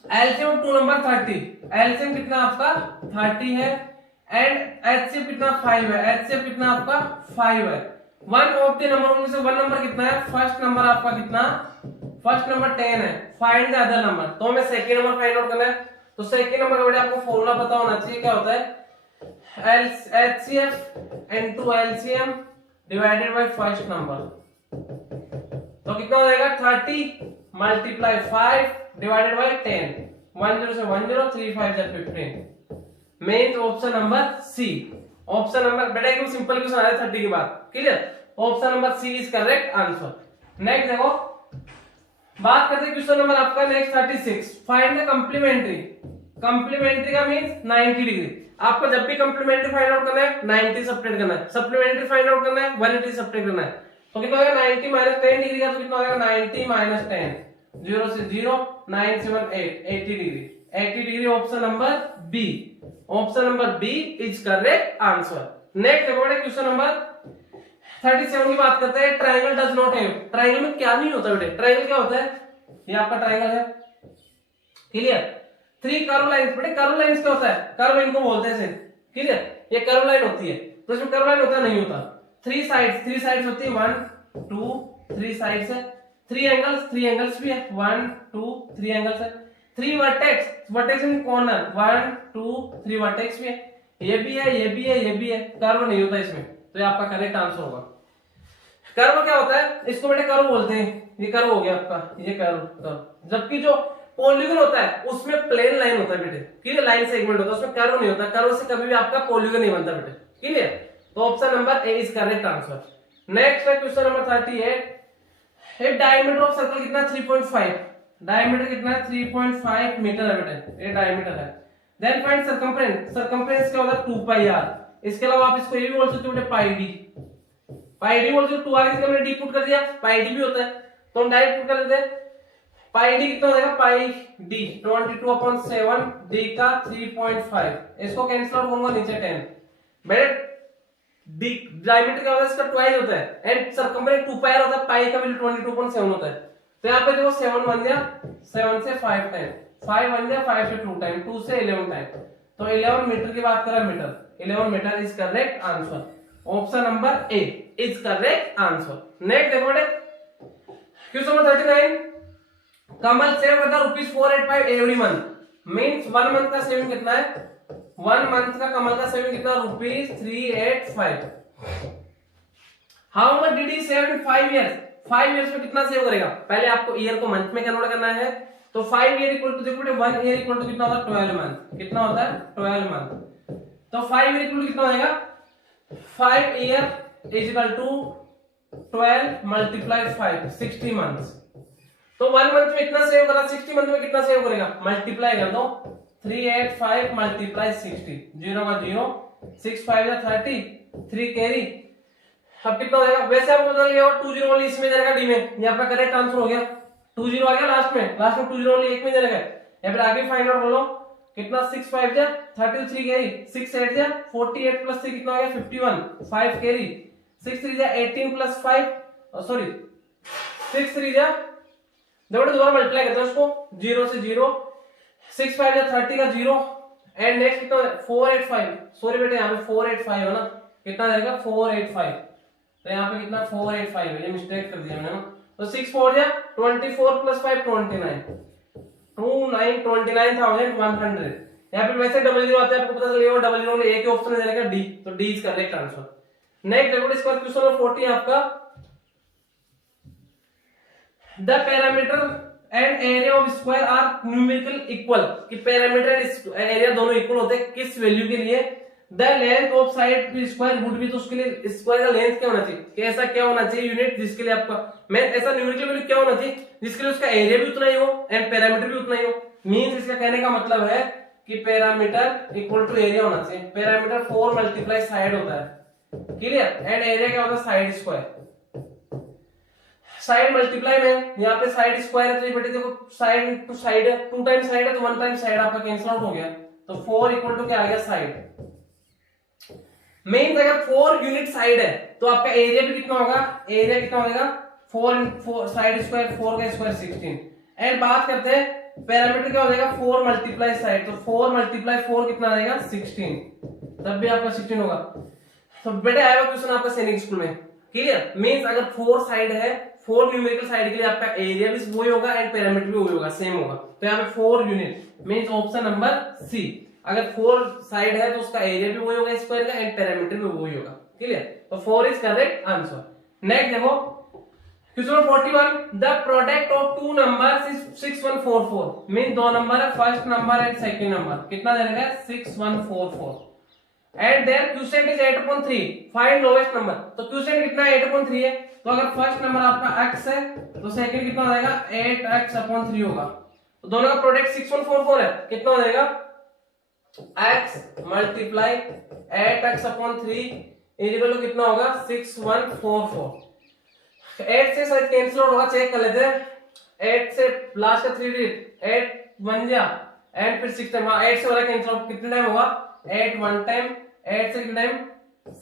एलसीएम 2 नंबर 30। एलसीएम कितना आपका 30 है एंड एचसीएफ कितना 5 है, एचसीएफ कितना आपका 5 है। वन ऑफ द नंबर उनमें से वन नंबर कितना है, फर्स्ट नंबर आपका कितना, फर्स्ट नंबर 10 है। फाइंड द अदर नंबर, तो हमें सेकंड नंबर फाइंड आउट करना है। तो सेकंड नंबर का बेटा आपको फॉर्मूला पता होना चाहिए, क्या होता है HCF into LCM divided by first number. तो कितना हो जाएगा 30 मल्टीप्लाई 5 डिवाइडेड बाय 10, 10 से 10, 3 5 जा 15, means option number C. Option number, बेटा एकदम सिंपल क्वेश्चन आया 30 के बाद, clear. Option number C is correct answer. Next देखो, बात करते हैं क्वेश्चन नंबर आपका next 36, find the complementary. Complementary का मींस 90 डिग्री। आपको जब भी कंप्लीमेंट्री फाइंड आउट करना है 90 सब्ट्रैक्ट करना है, सप्लीमेंट्री फाइंड आउट करना है 180 सब्ट्रैक्ट करना है। तो कितना होगा 90 माइनस 10 डिग्री का, तो कितना होगा 90 माइनस 10, 0 से 0, 9 7 8, 80 degree. 80 degree option number B. Option number B is correct answer. Next देखो बेटा क्वेश्चन नंबर 37 की बात करते हैं। Triangle does not have. Triangle में क्या नहीं होता बेटे? ट्रायंगल क्या होता है? ये आपका ट्रायंगल है, क्लियर। 3 कर्व लाइंस, बेटे कर्व लाइंस क्या होता है? कर्व इनको बोलते हैं, क्लियर। ये कर्व लाइन होती है, तो इसमें कर्व लाइन होता नहीं होता। 3 साइड्स होती है, 1 2 3 साइड्स है। 3 एंगल्स भी है, 1 2 3 एंगल्स है। 3 वर्टेक्स इन कॉर्नर, 1 2 3 वर्टेक्स भी है। ये भी है, ये भी है, ये भी है। कर्व नहीं होता इसमें, तो ये आपका करेक्ट आंसर होगा। कर्व क्या होता है? इसको बेटे कर्व बोलते हैं। ये कर्व हो गया आपका, ये कर्व। जबकि जो पॉलीगन होता है उसमें प्लेन लाइन होता है बेटे, क्लियर। लाइन सेगमेंट होता है, उसमें कर्व नहीं होता। कर्व से कभी भी आपका पॉलीगन नहीं बनता बेटे, क्लियर। तो option number A is correct answer. Next है क्वेश्चन नंबर 38। एक डायमीटर ऑफ सर्कल कितना? 3.5। डायमीटर कितना है? 3.5 मीटर है बेटे, ये डायमीटर है। Then find circumference. सरकमफ्रेंस क्या होता है? 2 पाई आर। इसके अलावा आप इसको ये भी बोल सकते हो बेटे पाई डी। पाई डी बोल सकते हो, 2 आर की जगह मैंने डी पुट कर दिया, पाई डी भी होता है, तो हम डायरेक्ट पुट कर देते हैं। पाई डी कितना हो जाएगा? पाई डी 22/7, डी का 3.5, इसको कैंसिल आउट होगा नीचे 10। बेटे डी डायमीटर क्या होता है? इसका ट्वाइस होता है, एंड सरकमफ्रेंस 2 पाई होता है, पाई का वैल्यू 22.7 होता है। तो यहाँ पे देखो 7 बन गया, 7 से 5 टाइम, 5 बन गया, 5 से 2 टाइम, 2 से 11 टाइम। तो 11 मीटर की बात करें, metre 11 metre is correct answer. Option number A is correct answer. Next देखो बेटे क्वेश्चन नंबर 39। कमल सेव करता ₹485 एवरी मंथ, मींस 1 मंथ का सेविंग कितना है? 1 मंथ का कमल का सेविंग कितना? ₹385। How much did he save in 5 years? 5 years में कितना सेव करेगा? पहले आपको ईयर को मंथ में कन्वर्ट करना है, तो 5 ईयर इक्वल टू देखो 1 ईयर इक्वल टू कितना होता है? 12 मंथ। कितना होता है? 12 मंथ। तो 5 ईयर इक्वल टू कितना हो जाएगा? 5 year is equal to 12 multiply 5, 60 months. तो 1 मंथ में इतना सेव करा, 60 मंथ में कितना सेव करेगा? मल्टीप्लाई कर दो, 385 मल्टीप्लाई 60, 0 का 0, 6 5 जा 30, 3 कैरी। अब कितना हो जाएगा? वैसे आपको पता लगा 20 ओनली इसमें जाएगा डी में, ये आपका करेक्ट आंसर हो गया। 20 आ गया लास्ट में 20 ओनली एक में जाएगा। या फिर आगे फाइंड आउट कर लो कितना, 6 5 जा 33 कैरी, 6 8 जा 48 प्लस 3 कितना हो गया? 51, 5 कैरी, 6 3 जा 18 प्लस 5, सॉरी 6 3 जा, देखो दोबारा मल्टीप्लाई करते हैं उसको, 0 से 0, 6 5 जा 30 का 0, एंड नेक्स्ट कितना 485, सॉरी बेटे यहाँ पे 485 है ना, कितना जाएगा? 485। तो यहाँ पे कितना 485 है, ये मिस्टेक कर दिया मैंने ना। तो 6 4 जा 24 प्लस 5 29, 29,100। यहाँ पे वैसे डबल जीरो आता है, आपको पता चलेगा डबल जीरो में एक ही ऑप्शन है डी, तो D is correct answer. Next देखो इसका क्वेश्चन नंबर 40 आपका। The parameter and area of square are numerical equal, कि पैरामीटर एंड एरिया दोनों इक्वल होते हैं किस वैल्यू के लिए? The length of side to square would be, तो उसके लिए स्क्वायर का लेंथ क्या होना चाहिए? कि ऐसा क्या होना चाहिए यूनिट जिसके लिए आपका मैं ऐसा न्यूमेरिकल वैल्यू क्या होना चाहिए जिसके लिए उसका एरिया भी उतना ही हो एंड पैरामीटर भी उतना ही हो। मींस इसका कहने का मतलब है कि पैरामीटर इक्वल टू एरिया होना चाहिए। पैरामीटर 4 मल्टीप्लाई साइड होता है, क्लियर, एंड एरिया क्या होता है? Side square. साइड मल्टीप्लाई में यहाँ पे साइड स्क्वायर है, तो ये बेटे देखो साइड टू साइड है, 2 टाइम साइड है तो 1 टाइम साइड आपका कैंसिल आउट हो गया, तो 4 इक्वल टू क्या आ गया? साइड। मींस अगर 4 यूनिट साइड है तो आपका एरिया भी कितना होगा? एरिया कितना होगा? 4 साइड स्क्वायर, 4 का स्क्वायर 16। एंड बात करते हैं पैरामीटर क्या हो जाएगा? 4 मल्टीप्लाई साइड, तो 4 मल्टीप्लाई 4 कितना आ जाएगा? 16, तब भी आपका 16 होगा। तो बेटे आएगा क्वेश्चन आपका सैनिक स्कूल में, क्लियर। मींस अगर 4 साइड है, 4 न्यूमेरिकल साइड के लिए आपका एरिया भी वही होगा एंड पैरामीटर भी वही होगा, सेम होगा। तो यहाँ पे 4 unit means option number C. अगर 4 साइड है तो उसका एरिया भी वही होगा स्क्वायर का एंड पैरामीटर भी वही होगा, क्लियर। तो 4 इज करेक्ट आंसर। नेक्स्ट देखो question number 41, the product of two numbers is 6144, mean दो नंबर है, first number and second number, कितना देगा 6144, and their quotient is 8.3, find lowest number. तो क्वोशिएंट कितना है 8.3 है, तो अगर फर्स्ट नंबर आपका x है तो सेकंड कितना हो जाएगा 8x/3 होगा। तो दोनों का प्रोडक्ट 6144 है, कितना हो जाएगा x multiply 8x/3 is equal to कितना होगा 6144। 8 से शायद कैंसिल आउट होगा, चेक कर लेते हैं। 8 से लास्ट का 3 डिजिट 8 1 जा एंड फिर 6 टाइम, 8 से वाला कैंसिल आउट कितने टाइम होगा 8 1 टाइम, 8 से कितना टाइम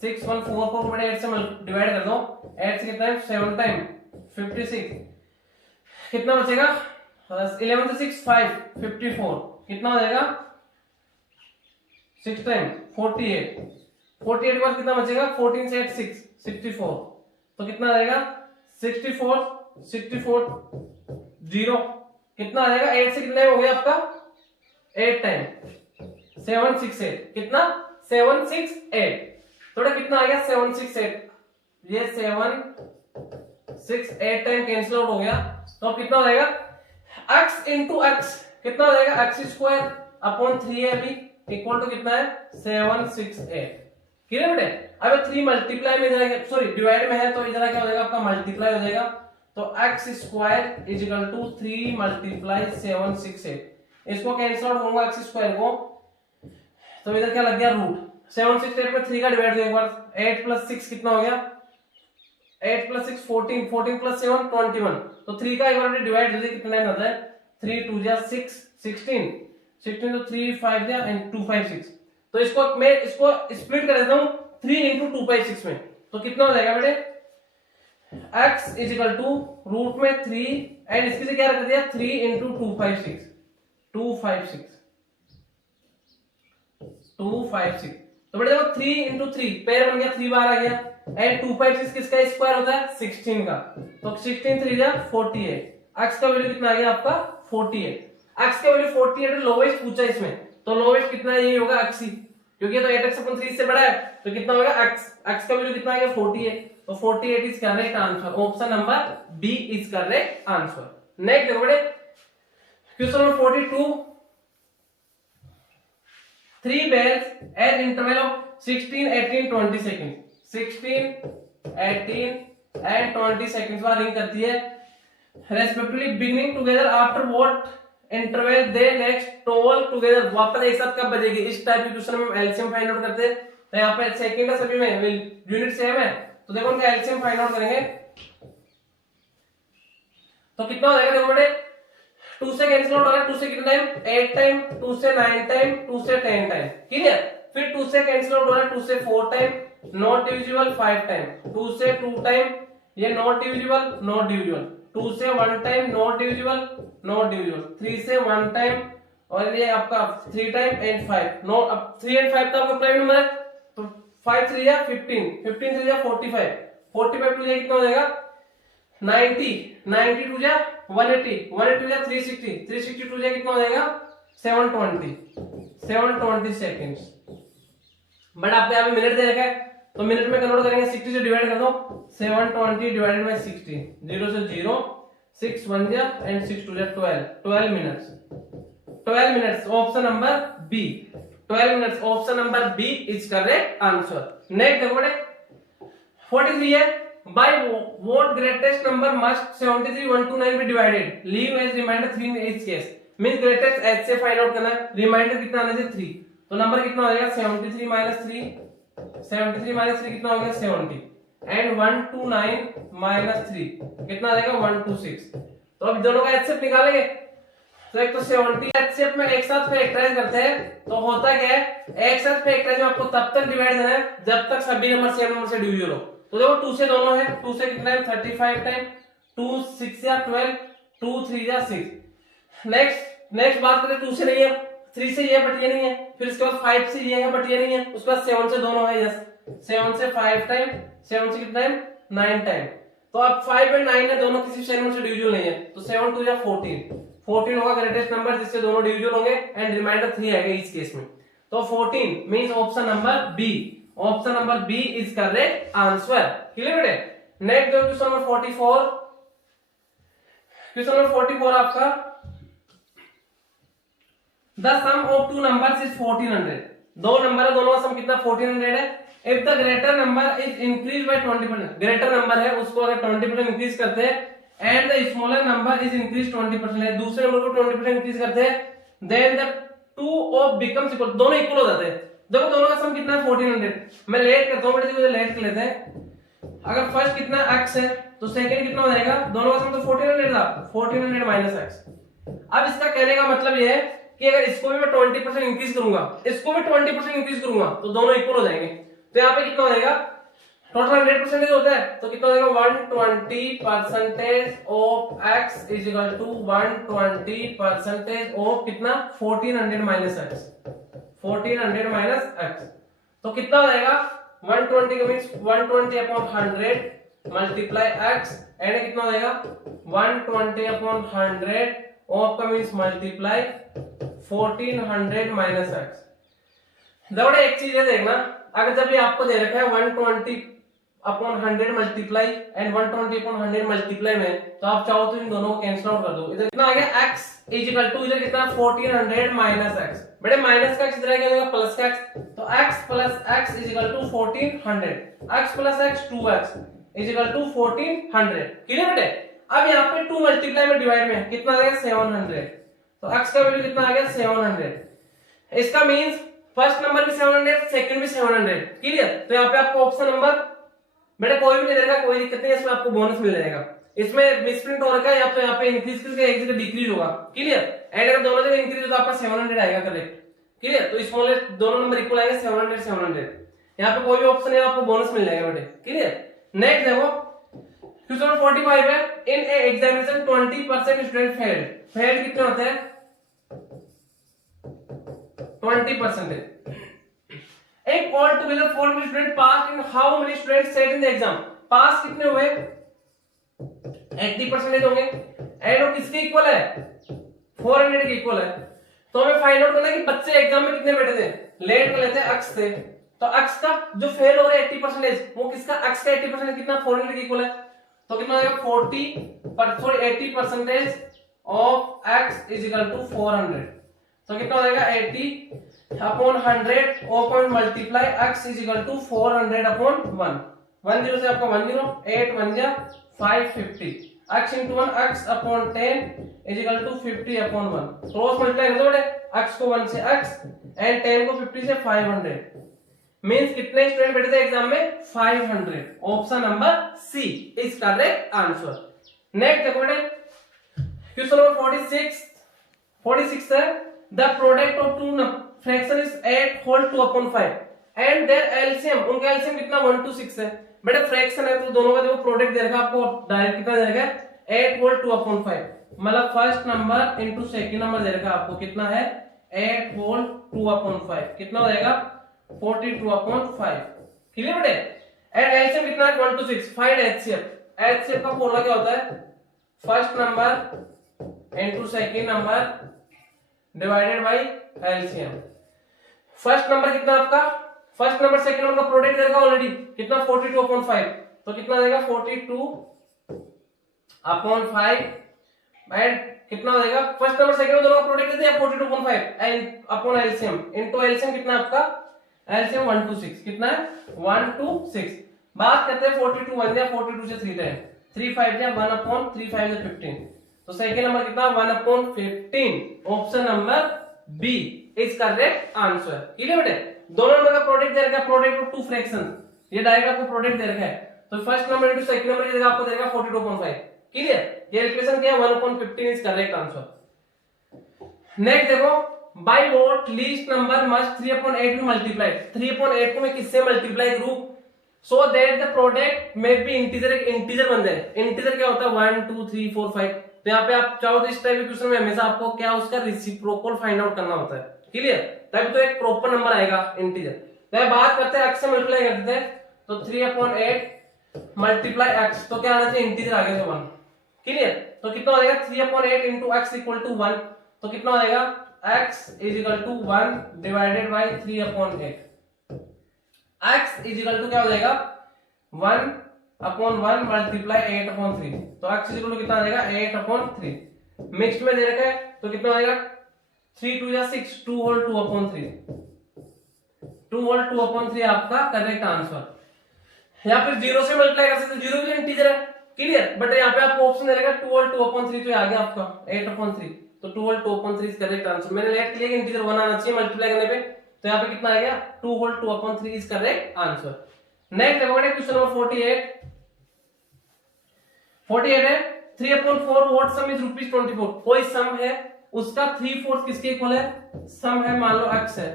6144 बटे 8 से डिवाइड कर दो, 8 से कितना टाइम 7 टाइम 56, कितना बचेगा 11 से 6 5 54, कितना हो जाएगा 6 टाइम 48, 48 के बाद कितना बचेगा 14 से 8 6 64, तो कितना आ जाएगा 64 64 0, कितना आ जाएगा 8 से कितना हो गया आपका 8 टाइम 768, कितना 768, थोड़ा कितना आ गया 768, ये 768 टाइम कैंसिल आउट हो गया, तो अब कितना हो जाएगा x इंटू एक्स, कितना हो जाएगा x स्क्वायर अपॉन 3 है अभी इक्वल टू कितना है 768, क्लियर बेटे। अब 3 मल्टीप्लाई में इधर सॉरी डिवाइड में है तो इधर क्या हो जाएगा आपका मल्टीप्लाई हो जाएगा, तो x square is equal to 3 multiply 768, इसको कैंसिल आउट होगा x स्क्वायर को, तो इधर क्या लग गया रूट 768 में 3 का डिवाइड एक बार, 8 प्लस 6 कितना हो गया 8 प्लस 6 14, 14 प्लस 7 21, तो 3 का एक बार डिवाइड कर दे कितना टाइम आता है 3 2 जा 6 16 16, तो 3 5 जा एंड 2 5 6, तो इसको मैं इसको स्प्लिट कर देता हूं 3 into 2 by 6 में, तो कितना हो जाएगा बेटे x is equal to root में 3 एंड इसके से क्या रख दिया 3 into 256 256 256, तो बेटे देखो 3 into 3 पेयर बन गया 3 बार आ गया, एंड 256 किसका स्क्वायर होता है 16 का, तो 16 3 जा 48, x का वैल्यू कितना आ गया आपका 48, x का वैल्यू 48 लोवेस्ट पूछा इसमें, तो लोवेस्ट कितना है ये होगा x ही, क्योंकि तो 8x/3 से बड़ा है, तो कितना होगा x का वैल्यू कितना आ गया 48, तो 48 is correct answer, option number B is correct answer. Next देखो बेटे question number 42, 3 bells at interval of 16 18 20 seconds, 16 18 and 20 seconds बाद रिंग करती है respectively beginning together after what interval they next toll together, वापस एक साथ कब बजेगी, इस टाइप के क्वेश्चन में एलसीएम फाइंड आउट करते हैं, तो यहाँ पे सेकंड है सभी में यूनिट सेम है, तो देखो उनका एलसीएम फाइंड आउट करेंगे, तो कितना हो जाएगा देखो बेटे 2 से कैंसिल आउट हो रहा है, 2 से कितना टाइम 8 टाइम, 2 से 9 टाइम, 2 से 10 टाइम, क्लियर, फिर 2 से कैंसिल आउट हो रहा है 2 से 4 टाइम, नॉट डिविजिबल 5 टाइम, 2 से 2 टाइम, ये नॉट डिविजिबल 2 से 1 टाइम नॉट डिविजिबल 3 से 1 टाइम, और ये आपका 3 टाइम एंड 5 नो, अब 3 एंड 5 तो आपका प्राइम नंबर है, तो 5 3 या 15 15 3 या 45 45 टू कितना हो जाएगा 90 90 टू जा 180 180 जा 360 360 टू जा कितना हो जाएगा 720 सेकंड्स, बट आपको यहाँ पे मिनट दे रखा है, तो मिनट में कन्वर्ट करेंगे 60 से डिवाइड कर दो, 720 डिवाइडेड बाय 60, 0 से 0 6 1 जा एंड 6 2 जा 12 minutes, option number B 12 minutes, option number B is correct answer. Next देखो बेटे 43 है, by what greatest number must 73 1 to 9 be divided, leave as remainder 3 in each case, means greatest h से फाइंड आउट करना है, रिमाइंडर कितना आने से 3, तो नंबर कितना हो जाएगा 73 minus 3 कितना हो गया 70 एंड 1 to 9 minus 3 कितना आ जाएगा 1 to 6, तो अब दोनों का एचसीएफ निकालेंगे, तो एक तो 70 एचसीएफ में एक साथ फैक्टराइज करते हैं, तो होता क्या है एक साथ फैक्टराइज में आपको तब तक डिवाइड देना है जब तक सभी नंबर सेम नंबर से डिविजिबल हो, तो देखो 2 से दोनों है, 2 से कितना है 35 टाइम, 2 6 या 12 2 3 या 6, नेक्स्ट बात करें 2 से नहीं है, 3 से ये बट ये नहीं है, फिर उसके बाद 5 से ये है बट ये नहीं है, उसके बाद 7 से दोनों है, यस 7 से 5 टाइम, 7 से कितना टाइम 9 टाइम, तो अब 5 एंड 9 है दोनों किसी सेम नंबर से डिविजिबल नहीं है, तो 7 2 या 14 होगा ग्रेटेस्ट नंबर जिससे दोनों डिविजिबल होंगे एंड रिमाइंडर 3 आएगा इस केस में, तो 14 means option number B, option number B is correct answer, clear बेटे। Next question number 44, question number 44 आपका, the sum of two numbers is 1400। दो नंबर है, दोनों का सम कितना 1400 है। If the greater number is increase by 20%, greater number है उसको अगर 20% इंक्रीज करते हैं and the smaller number is increase 20%, है दूसरे नंबर को 20% इंक्रीज करते हैं, then the two of becomes equal, दोनों इक्वल हो जाते हैं। देखो दोनों का सम कितना है 1400। मैं लेट करता हूं, बेटे लेट कर लेते हैं। अगर फर्स्ट कितना x है तो सेकंड कितना हो जाएगा, दोनों का सम तो 1400 था, 1400 माइनस x। अब इसका कहने का मतलब ये है कि अगर इसको भी मैं 20% इंक्रीज करूंगा, इसको भी 20% इंक्रीज करूंगा तो दोनों इक्वल हो जाएंगे। तो यहाँ पे कितना हो जाएगा, टोटल 100% होता है तो कितना हो जाएगा 120% of x is equal to 120% of कितना 1400 माइनस x, 1400 माइनस x। तो कितना हो जाएगा 120 का means 120 upon 100 multiply x and कितना हो जाएगा 120 अपॉन 100 ऑफ का मींस मल्टीप्लाई 1400 माइनस x। देखो एक चीज है देखना, अगर जब ये आपको दे रखा है 120 upon 100 multiply and 120 upon 100 multiply में, तो आप चाहो तो इन दोनों को कैंसिल आउट कर दो। इधर कितना आ गया x इज इक्वल टू, इधर कितना 1400 माइनस x, बेटे माइनस का x इधर क्या होगा प्लस का x, तो x plus x is equal to 1400, x plus x 2x is equal to 1400। Clear बेटे। अब यहाँ पे 2 मल्टीप्लाई में डिवाइड में कितना आ गया 700, तो x का वैल्यू कितना आ गया 700। इसका मींस फर्स्ट नंबर भी 700, सेकंड भी 700। क्लियर। तो यहाँ पे आपको ऑप्शन नंबर बेटा कोई भी नहीं देगा, कोई दिक्कत नहीं, इसमें आपको बोनस मिल जाएगा। इसमें मिसप्रिंट हो रखा है, या तो यहाँ पे इंक्रीज करके एक जगह डिक्रीज होगा। क्लियर। एंड अगर दोनों जगह इंक्रीज हो तो आपका 700 आएगा करेक्ट। क्लियर। तो स्मॉलेस्ट दोनों नंबर इक्वल आएंगे 700 700। यहाँ पे कोई भी ऑप्शन है आपको बोनस मिल जाएगा बेटे। क्लियर। नेक्स्ट देखो क्वेश्चन नंबर 45 है, in a examination 20% student failed. Failed कितने होते हैं 20%। एक all together 400 student pass in how many students set in the exam. Pass कितने हुए 80% होंगे एंड वो किसके इक्वल है 400 के इक्वल है। तो हमें फाइंड आउट करना है कि बच्चे एग्जाम में कितने बैठे थे। लेट कर लेते हैं अक्स थे, तो अक्स का जो फेल हो रहा है 80% वो किसका अक्स का 80% कितना 400 के इक्वल है। तो कितना आएगा 80% of x is equal to 400। तो कितना हो जाएगा 80 upon 100 open multiply x is equal to 400 upon 1 10 से आपका 10 8 1 जा 550 x into 1 x upon 10 is equal to 50 upon 1। Cross multiply कर दो बेटे, x को 1 से x एंड 10 को 50 से 500। मींस कितने स्टूडेंट बैठे थे एग्जाम में 500। Option number C is correct answer. Next देखो बेटे क्वेश्चन नंबर 46 है, the product of two fraction is 8 whole 2 upon 5 and their LCM, उनका एलसीएम कितना 1 to 6 है। बेटे फ्रैक्शन है तो दोनों का देखो प्रोडक्ट दे रखा आपको डायरेक्ट कितना दे रखा है 8 होल 2 अपॉन 5, मतलब first number into second number दे रखा आपको कितना है 8 होल 2 अपॉन 5, कितना हो जाएगा 42 अपॉन 5। क्लियर बेटे। एंड एलसीएम कितना है 1 to 6। Find HCF. एचसीएफ का फॉर्मूला क्या होता है first number into second number divided by LCM. First number कितना आपका फर्स्ट नंबर सेकंड नंबर का प्रोडक्ट देगा ऑलरेडी कितना 42 अपॉन 5, तो कितना देगा 42 अपॉन 5 एंड कितना हो जाएगा फर्स्ट नंबर सेकंड नंबर दोनों का प्रोडक्ट देते हैं 42 upon 5 and upon LCM into LCM कितना आपका एलसीएम 1 to 6 कितना है 1 to 6। बात करते हैं 42 1 या 42 से 3 टाइम 3 5 या 1 अपॉन 3 5 या 15, तो सेकंड नंबर कितना 1 upon 15। Option number B is correct answer. Clear बेटे। दोनों नंबर का प्रोडक्ट दे रखा है, प्रोडक्ट ऑफ टू फ्रैक्शन, ये डायरेक्ट आपको प्रोडक्ट दे रखा है, तो first number into second number की जगह आपको देगा 42 अपॉन 5। क्लियर। ये इक्वेशन क्या है 1 upon 15 is correct answer. Next देखो by what least number must 3 upon 8 be multiplied. 3 upon 8 को मैं किससे मल्टीप्लाई करूं so that the product may be integer, एक इंटीजर बन जाए। इंटीजर क्या होता है 1 2 3 4 5, तो यहाँ पे आप चाहो तो इस टाइप के क्वेश्चन में हमेशा आपको क्या उसका रेसिप्रोकल फाइंड आउट करना होता है। क्लियर। तब तो एक प्रॉपर नंबर आएगा इंटीजर। तो बात करते हैं x से मल्टीप्लाई करते हैं, तो 3 अपॉन 8 मल्टीप्लाई x, तो क्या आना चाहिए इंटीजर आ गया तो 1। क्लियर। तो कितना हो जाएगा 3 upon 8 into x equal to 1, तो कितना हो जाएगा x is equal to 1 divided by 3 upon 8। x is equal to क्या हो जाएगा 1 अपॉन 1 मल्टीप्लाई 8/3। तो x इक्वल टू कितना आ जाएगा 8/3। मिक्स्ड में दे रखा है तो कितना आएगा 3 2 या 6 2 होल 2/3। 2 होल 2/3 आपका करेक्ट आंसर। या फिर 0 से मल्टीप्लाई कर सकते, 0 भी इंटीजर है, क्लियर। बट यहाँ पे आपको ऑप्शन दे रखा 2 होल 2/3 तो आ गया आपका 8/3। तो 2 होल 2/3 इज करेक्ट आंसर। मैंने लेट लिया कि इंटीजर 1 आना चाहिए मल्टीप्लाई करने पे, तो यहाँ पे कितना आ गया 2 whole 2/3 is correct answer. Next देखोगे क्वेश्चन नंबर 48 है 3/4 व्हाट सम इज ₹24। कोई सम है उसका 3/4 किसके इक्वल है, सम है मान लो x है,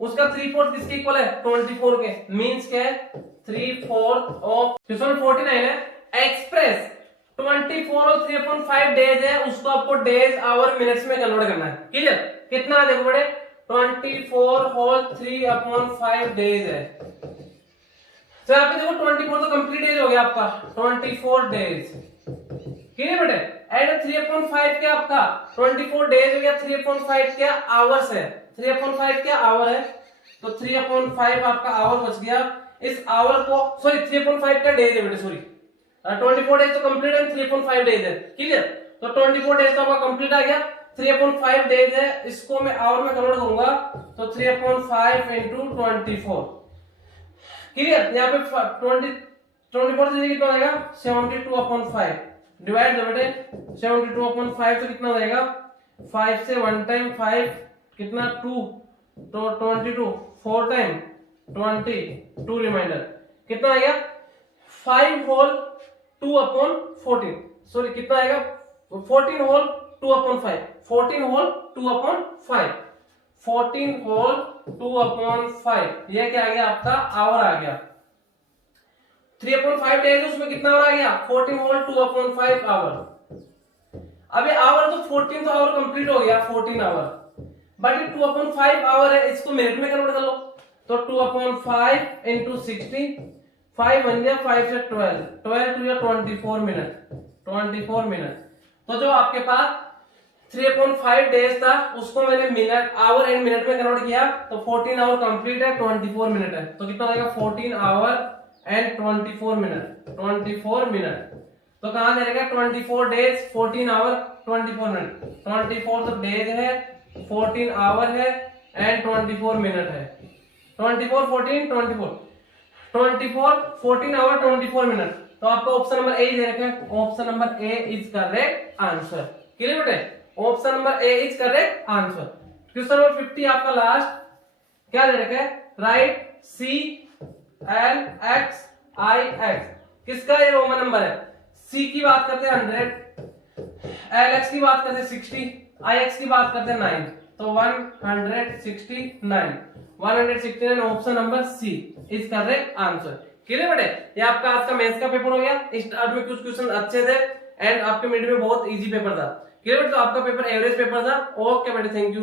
उसका 3/4 किसके इक्वल है 24 के, मींस क्या है 3/4 ऑफ। क्वेश्चन 49 है एक्सप्रेस 24 और 3/5 डेज है, उसको आपको डेज आवर मिनट्स में कन्वर्ट करना है, क्लियर। कितना देखो बड़े 24 होल 3/5 डेज है। तो यहाँ पे देखो 24 तो कंप्लीट डेज हो गया आपका 24 डेज, क्लियर बेटे। एंड 3/5 क्या आपका 24 डेज हो गया, 3/5 क्या आवर्स है, 3/5 क्या आवर है, तो 3/5 आपका आवर बच गया। इस आवर को सॉरी 3/5 का डेज है बेटे, सॉरी 24 डेज तो कंप्लीट है, 3/5 डेज है, क्लियर। तो 24 डेज तो आपका कंप्लीट आ गया, 3/5 डेज है, इसको मैं आवर में कन्वर्ट करूंगा तो 3/5 इंटू 24, क्लियर। यहाँ पे 24 से कितना आएगा 72/5 डिवाइड बेटे 72/5 तो कितना हो जाएगा 5 से 1 टाइम 5 कितना 2 तो 22 4 टाइम 22 रिमाइंडर कितना आएगा 5 होल 2/14 सॉरी कितना आएगा 14 होल 2/5 14 होल 2/5 14 होल 2/5 ये क्या आ गया आपका आवर आ गया। 3/5 डेज उसमें कितना आवर आ गया 14 होल 2/5 आवर। अबे आवर तो 14 तो आवर कंप्लीट हो गया 14 आवर, बट 2/5 आवर है, इसको मिनट में कन्वर्ट कर लो तो 2/5 इंटू 60 5 बन गया 5 से 12 12 टू या 24 मिनट 24 मिनट। तो जो आपके पास 3/5 डेज था उसको मैंने मिनट आवर एंड मिनट में कन्वर्ट किया तो 14 आवर कंप्लीट है 24 मिनट है, तो कितना आएगा 14 आवर एंड 24 मिनट। तो कहां दे रहेगा 24 डेज 14 आवर 24 मिनट 24 तो डेज है 14 आवर है एंड 24 मिनट है 24 14 24 14 आवर 24 मिनट। तो आपका ऑप्शन नंबर ए दे रखा है, option number A is correct answer, clear बेटे। Option number A is correct answer. Question number 50 आपका लास्ट क्या दे रखा है right C L X I X, किसका ये रोमन नंबर है, सी की बात करते हैं 100 एल एक्स की बात करते हैं 60 आई एक्स की बात करते हैं 9 तो 169 option number C is correct answer, clear बेटे। ये आपका आज का मैथ्स का पेपर हो गया। स्टार्ट में कुछ क्वेश्चन अच्छे थे एंड आपके मिड में बहुत इजी पेपर था, क्लियर बेटे। तो आपका पेपर एवरेज पेपर था। ओके बेटे थैंक यू।